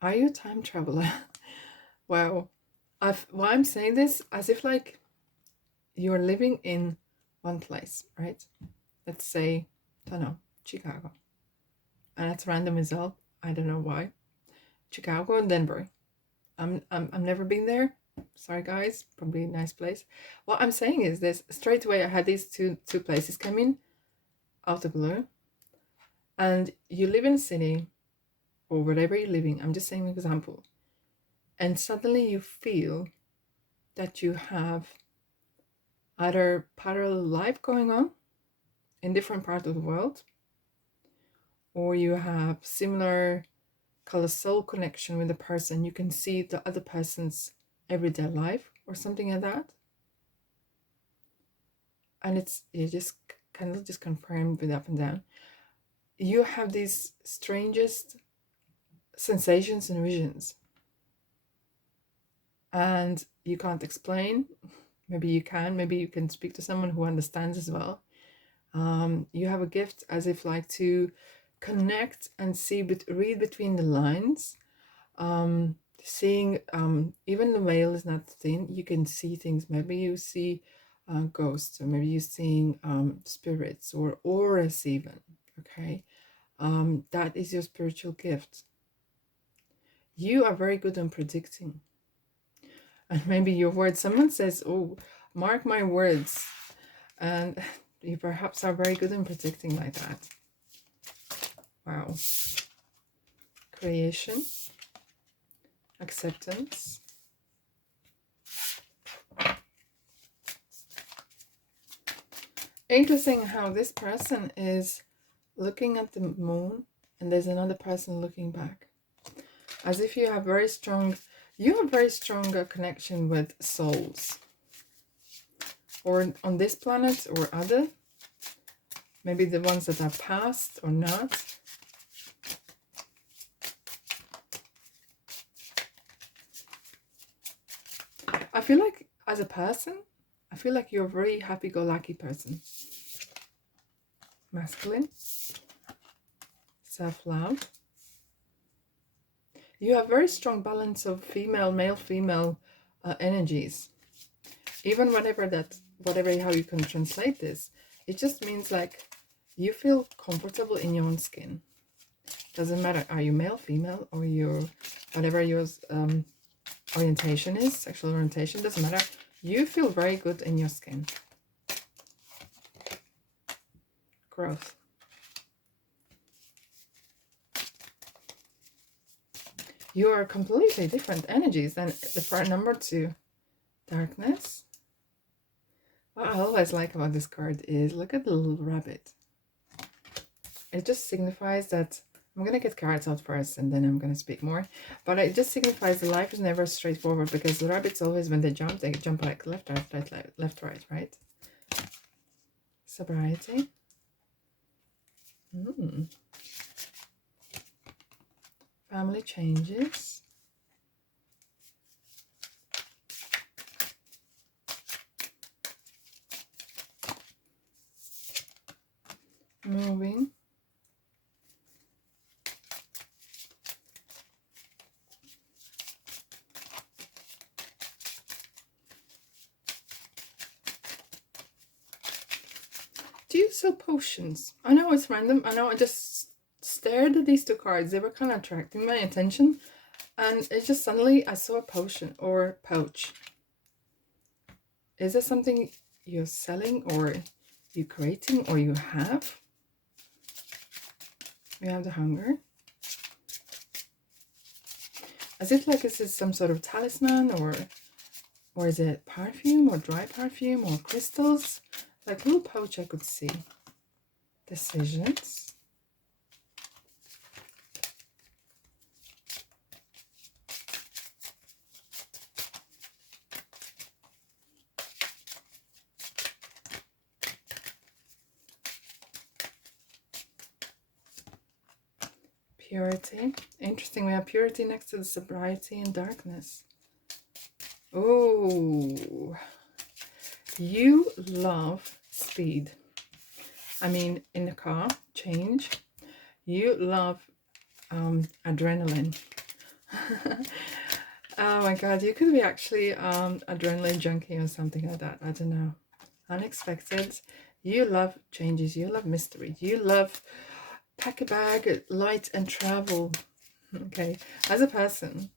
Are you a time traveler? Wow. Why I'm saying this, as if like you're living in one place, right? Let's say, I don't know, Chicago. And that's random as well. I don't know why. Chicago and Denver. I'm never been there. Sorry guys, probably a nice place. What I'm saying is this, straight away I had these two places come in out of blue. And you live in a city or wherever you're living, I'm just saying an example. And suddenly you feel that you have either parallel life going on in different parts of the world, or you have similar color soul connection with the person. You can see the other person's everyday life or something like that. And it's, you just kind of just confirm with up and down. You have these strangest sensations and visions. And you can't explain. Maybe you can speak to someone who understands as well. You have a gift as if like to connect and see, read between the lines. Seeing, even the veil is not thin, you can see things. Maybe you see ghosts, or maybe you're seeing spirits or auras even. Okay, that is your spiritual gift. You are very good on predicting. And maybe your words, someone says, oh, mark my words, and you perhaps are very good in predicting like that. Wow. Creation, acceptance, interesting how this person is looking at the moon and there's another person looking back, as if you have very strong connection with souls, or on this planet or other, maybe the ones that have passed or not. I feel like as a person, I feel like you're a very happy-go-lucky person. Masculine, self-love. You have very strong balance of male, female energies. Even whatever how you can translate this, it just means like you feel comfortable in your own skin. Doesn't matter, are you male, female, or your whatever your orientation is, sexual orientation, doesn't matter. You feel very good in your skin. Growth. You are completely different energies than the part number 2. Darkness. What I always like about this card is, look at the little rabbit. It just signifies that, I'm going to get cards out first and then I'm going to speak more. But it just signifies that life is never straightforward, because the rabbits always, when they jump like left, right, right? Sobriety. Family changes. Moving. Do you sell potions? I know it's random. I know I just stared at these 2 cards. They were kind of attracting my attention. And it just suddenly I saw a potion or pouch. Is there something you're selling or you're creating or you have? We have the hunger. As if like this is some sort of talisman, or is it perfume or dry perfume or crystals? Like little pouch I could see. Decisions. Purity. Interesting, we have purity next to the sobriety and darkness. Oh, you love speed. I mean, in the car, change. You love adrenaline. Oh my god, you could be actually adrenaline junkie or something like that. I don't know. Unexpected. You love changes. You love mystery. You love pack a bag, light and travel. Okay, as a person,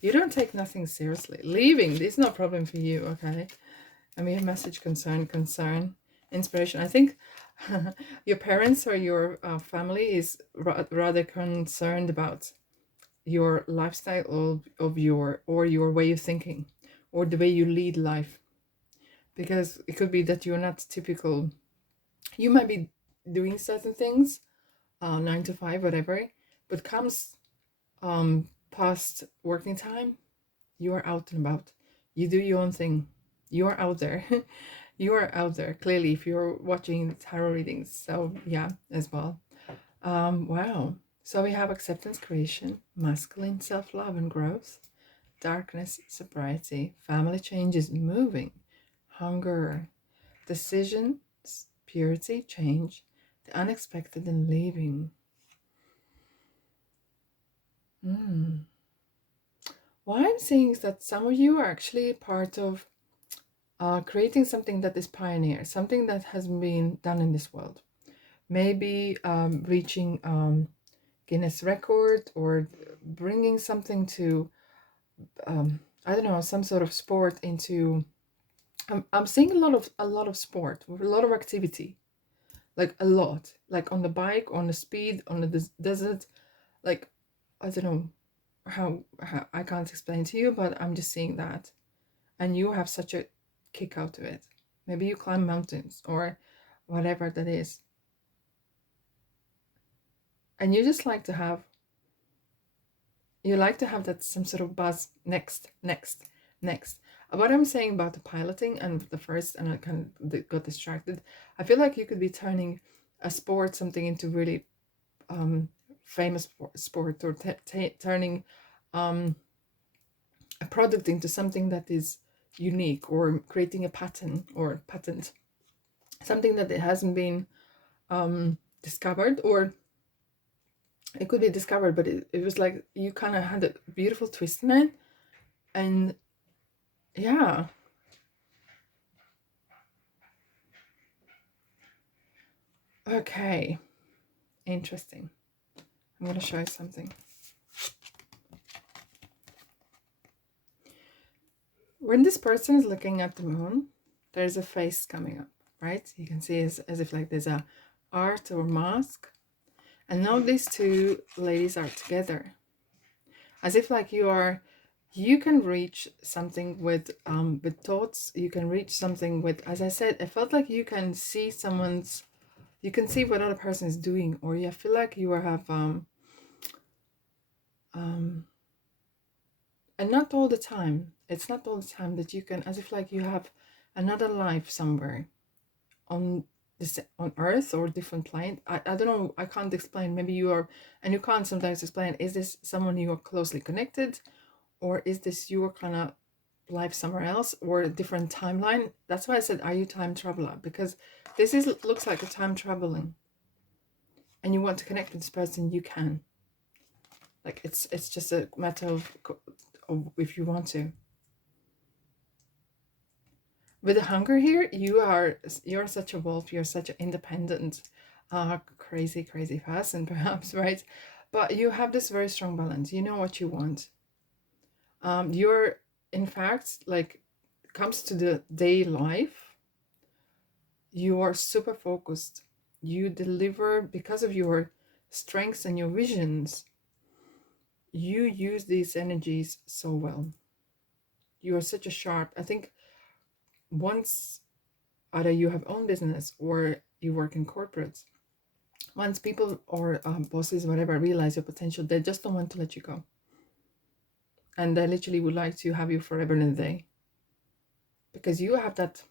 you don't take nothing seriously. Leaving is no problem for you. Okay, and we have message, concern, inspiration. I think your parents or your family is rather concerned about your lifestyle of your way of thinking, or the way you lead life, because it could be that you're not typical. You might be doing certain things 9 to 5, whatever, but comes past working time, you are out and about. You do your own thing. You are out there. You are out there, clearly, if you're watching tarot readings. So, yeah, as well. Wow. So we have acceptance, creation, masculine, self-love and growth, darkness, sobriety, family changes, moving, hunger, decisions, purity, change, the unexpected and leaving. What I'm seeing is that some of you are actually part of creating something that is pioneer, something that has been done in this world. Maybe reaching Guinness record, or bringing something to, I don't know, some sort of sport into. I'm seeing a lot of sport, a lot of activity, like a lot, like on the bike, on the speed, on the desert, like I don't know how I can't explain to you, but I'm just seeing that, and you have such a kick out of it. Maybe you climb mountains or whatever that is, and you just like to have that some sort of buzz. Next. What I'm saying about the piloting and the first, and I kind of got distracted. I feel like you could be turning a sport, something, into really famous sport, or turning a product into something that is unique, or creating a patent, something that it hasn't been discovered, or it could be discovered, but it was like you kind of had a beautiful twist in it. And yeah, okay, interesting. I'm going to show you something. When this person is looking at the moon, there's a face coming up, right? You can see as if like there's a art or mask. And now these two ladies are together, as if like you can reach something with thoughts. You can reach something with, as I said, I felt like you can see you can see what other person is doing, or you feel like you have and not all the time. It's not all the time that you can, as if like you have another life somewhere on this, on Earth, or different plane. I don't know. I can't explain. Maybe you are, and you can't sometimes explain. Is this someone you are closely connected, or is this your kind of life somewhere else, or a different timeline? That's why I said, are you time traveler? Because this looks like a time traveling, and you want to connect with this person, you can. Like it's just a matter of if you want to. With the hunger here, you're such a wolf. You're such an independent, crazy person, perhaps, right? But you have this very strong balance. You know what you want. You're, in fact, like, comes to the day life, you are super focused. You deliver because of your strengths and your visions. You use these energies so well. You are such a sharp. I think once either you have own business or you work in corporates, once people or bosses, whatever, realize your potential, they just don't want to let you go. And they literally would like to have you forever and a day. Because you have that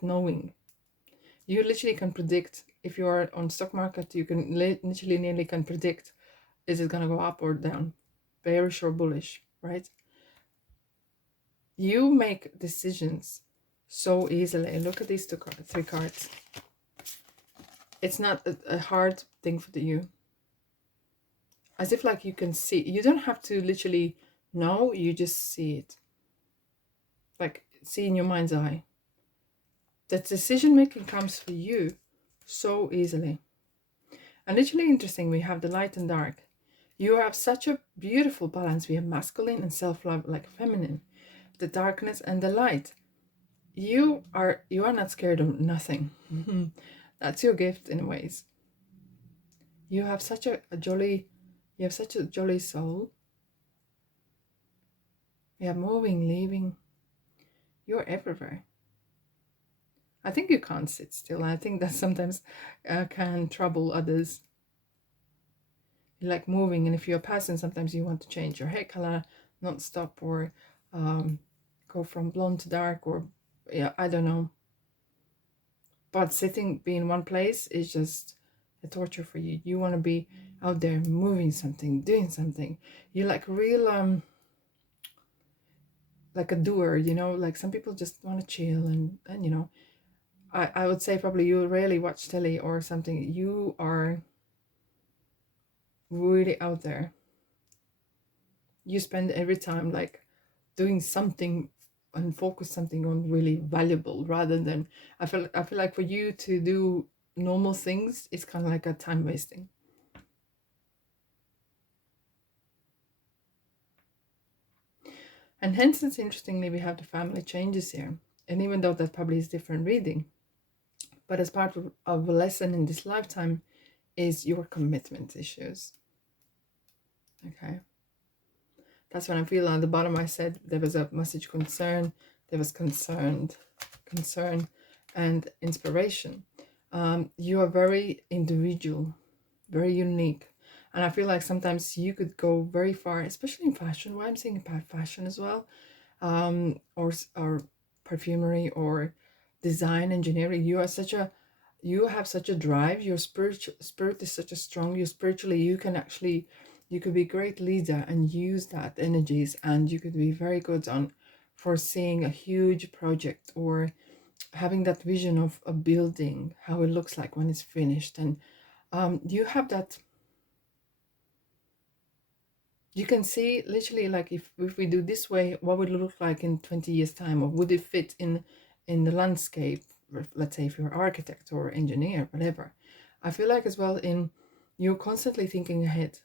knowing. You literally can predict, if you are on stock market, you can literally nearly can predict, is it going to go up or down, bearish or bullish, right? You make decisions so easily. Look at these three cards. It's not a hard thing for you. As if like you can see. You don't have to literally know, you just see it. Like, see in your mind's eye. That decision making comes for you so easily. And literally interesting, we have the light and dark. You have such a beautiful balance. We have masculine and self-love, like feminine. The darkness and the light. You are not scared of nothing. That's your gift in ways. You have such a jolly soul. We have moving, leaving. You're everywhere. I think you can't sit still. I think that sometimes can trouble others. You like moving, and if you're a person, sometimes you want to change your hair color non-stop, or go from blonde to dark, or yeah, I don't know. But sitting, being in one place is just a torture for you. You want to be out there moving something, doing something. You're like real like a doer, you know, like some people just want to chill, and you know, I would say probably you rarely watch telly or something. You are really out there. You spend every time like doing something and focus something on really valuable, rather than I feel like for you to do normal things is kind of like a time wasting. And hence, it's interestingly, we have the family changes here. And even though that probably is different reading, but as part of a lesson in this lifetime is your commitment issues. Okay. That's when I feel on the bottom I said there was a message concern, there was concern, and inspiration. You are very individual, very unique. And I feel like sometimes you could go very far, especially in fashion. Why I'm saying about fashion as well, or perfumery or design engineering. You have such a drive. Your spirit is such a strong. You spiritually, you can actually, you could be a great leader and use that energies, and you could be very good on foreseeing a huge project, or having that vision of a building, how it looks like when it's finished. And you have that, you can see literally like if we do this way, what would it look like in 20 years time, or would it fit in the landscape, let's say if you're an architect or engineer, whatever. I feel like as well in, you're constantly thinking ahead,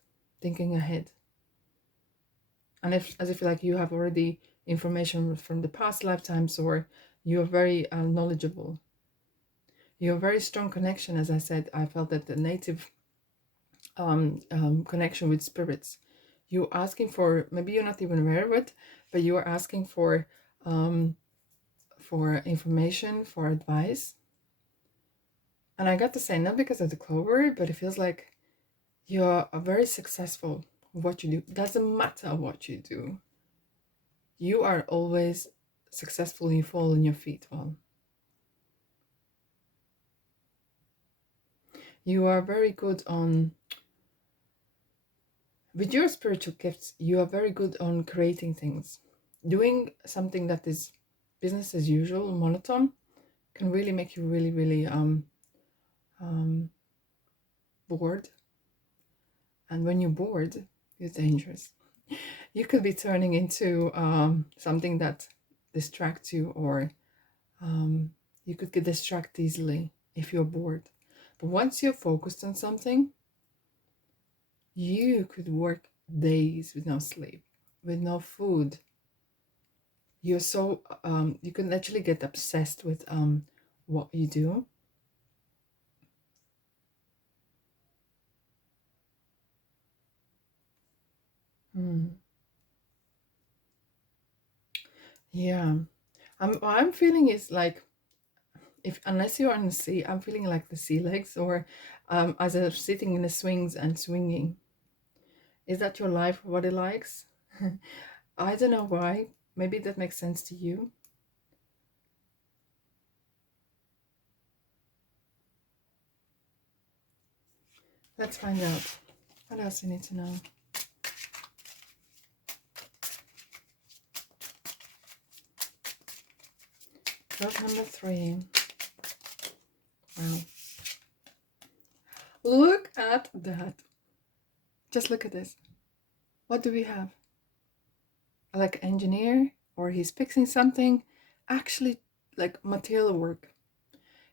and if as if like you have already information from the past lifetimes, or you're very knowledgeable. You're a very strong connection, as I said. I felt that the native connection with spirits. You're asking for, maybe you're not even aware of it, but you are asking for information, for advice. And I got to say, not because of the Clover, but it feels like you're a very successful what you do. Doesn't matter what you do. You are always successful. You fall on your feet well. You are very good on, with your spiritual gifts, you are very good on creating things. Doing something that is business as usual, monotone, can really make you really, really bored. And when you're bored, you're dangerous. You could be turning into something that distracts you, or you could get distracted easily if you're bored. But once you're focused on something, you could work days with no sleep, with no food. You're so you can actually get obsessed with what you do. Yeah, what I'm feeling is like, if unless you're on the sea, I'm feeling like the sea legs, or as if sitting in the swings and swinging. Is that your life? What it likes? I don't know why. Maybe that makes sense to you. Let's find out. What else you need to know? Card number 3. Wow. Look at that. Just look at this. What do we have? Like an engineer, or he's fixing something. Actually, like material work.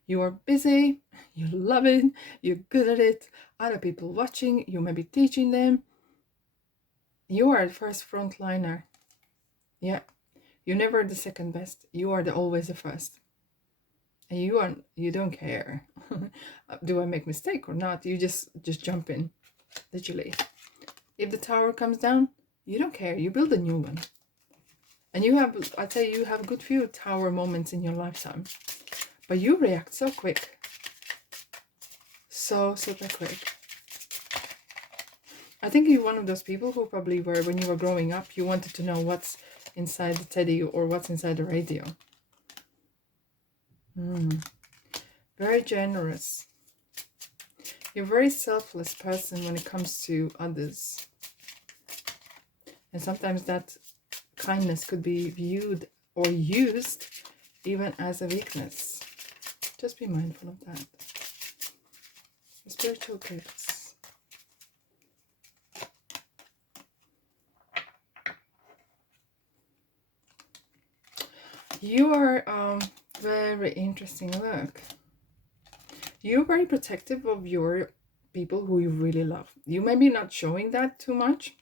You are busy, you love it, you're good at it, other people watching, you may be teaching them. You are the first frontliner. Yeah, you're never the second best. You are always the first. And you don't care. Do I make mistake or not? You just jump in, literally. If the tower comes down, you don't care. You build a new one. And I'd say you have a good few tower moments in your lifetime. But you react so quick. So super quick. I think you're one of those people who probably were, when you were growing up, you wanted to know what's inside the teddy or what's inside the radio. Very generous. You're a very selfless person when it comes to others. And sometimes that kindness could be viewed or used even as a weakness. Just be mindful of that. The spiritual gifts. You are very interesting. Look. You're very protective of your people who you really love. You may be not showing that too much.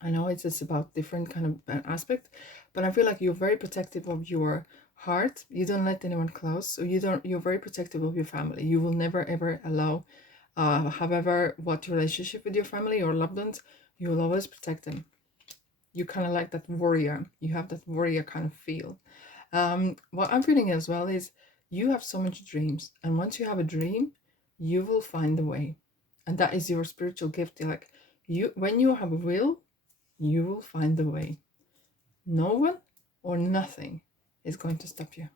I know it's just about different kind of aspect, but I feel like you're very protective of your heart. You don't let anyone close, so you're very protective of your family. You will never ever allow, however, what relationship with your family or loved ones, you will always protect them. You kind of like that warrior. You have that warrior kind of feel. What I'm feeling as well is you have so much dreams, and once you have a dream, you will find a way, and that is your spiritual gift. Like when you have a will, you will find the way. No one or nothing is going to stop you.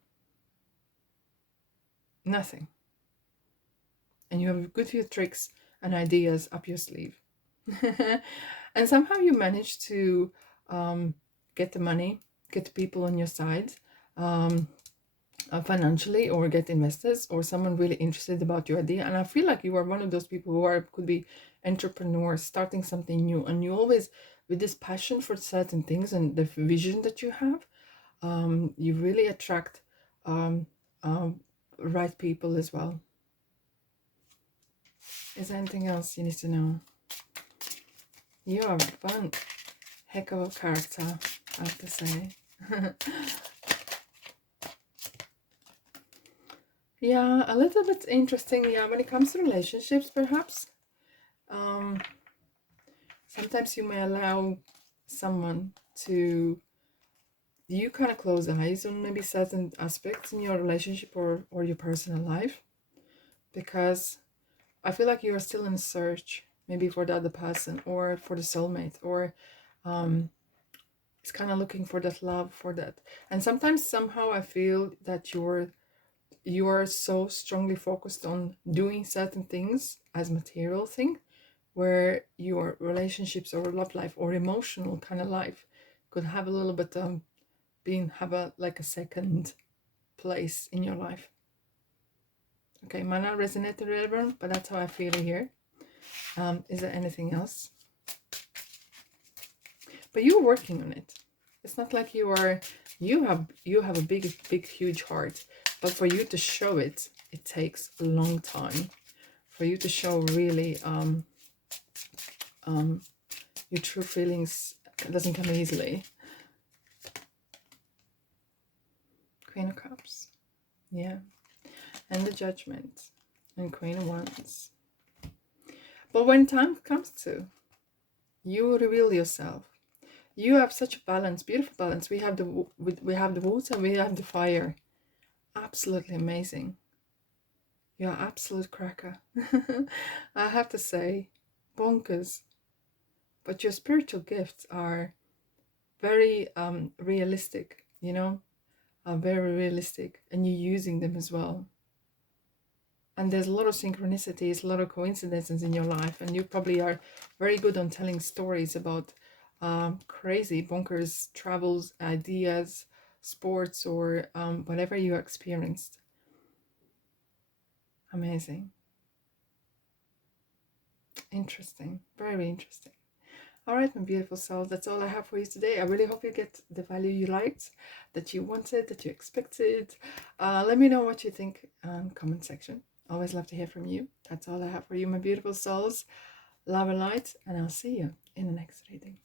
Nothing. And you have a good few tricks and ideas up your sleeve. And somehow you manage to get the money, get the people on your side, financially, or get investors or someone really interested about your idea. And I feel like you are one of those people who could be entrepreneurs, starting something new, and you always, with this passion for certain things and the vision that you have, you really attract right people as well. Is there anything else you need to know? You are one heck of a character, I have to say. Yeah, a little bit interesting. Yeah, when it comes to relationships, perhaps. Sometimes you may allow someone to, you kind of close eyes on maybe certain aspects in your relationship or your personal life, because I feel like you are still in search, maybe for the other person or for the soulmate, or it's kind of looking for that love, for that. And sometimes somehow I feel that you are so strongly focused on doing certain things as material thing, where your relationships or love life or emotional kind of life could have a little bit have a like a second place in your life. Okay, might not resonate with everyone, but that's how I feel here. Is there anything else? But you're working on it. It's not like you have a big huge heart, but for you to show it, it takes a long time. For you to show really your true feelings, it doesn't come easily. Queen of Cups, yeah, and the Judgment, and Queen of Wands. But when time comes to, you reveal yourself. You have such a balance, beautiful balance. We have the water, we have the fire. Absolutely amazing. You're an absolute cracker. I have to say, bonkers. But your spiritual gifts are very realistic, you know, are very realistic, and you're using them as well. And there's a lot of synchronicities, a lot of coincidences in your life, and you probably are very good on telling stories about crazy, bonkers travels, ideas, sports, or whatever you experienced. Amazing. Interesting. Very interesting. All right, my beautiful souls, that's all I have for you today. I really hope you get the value you liked, that you wanted, that you expected. Let me know what you think in the comment section. Always love to hear from you. That's all I have for you, my beautiful souls. Love and light, and I'll see you in the next reading.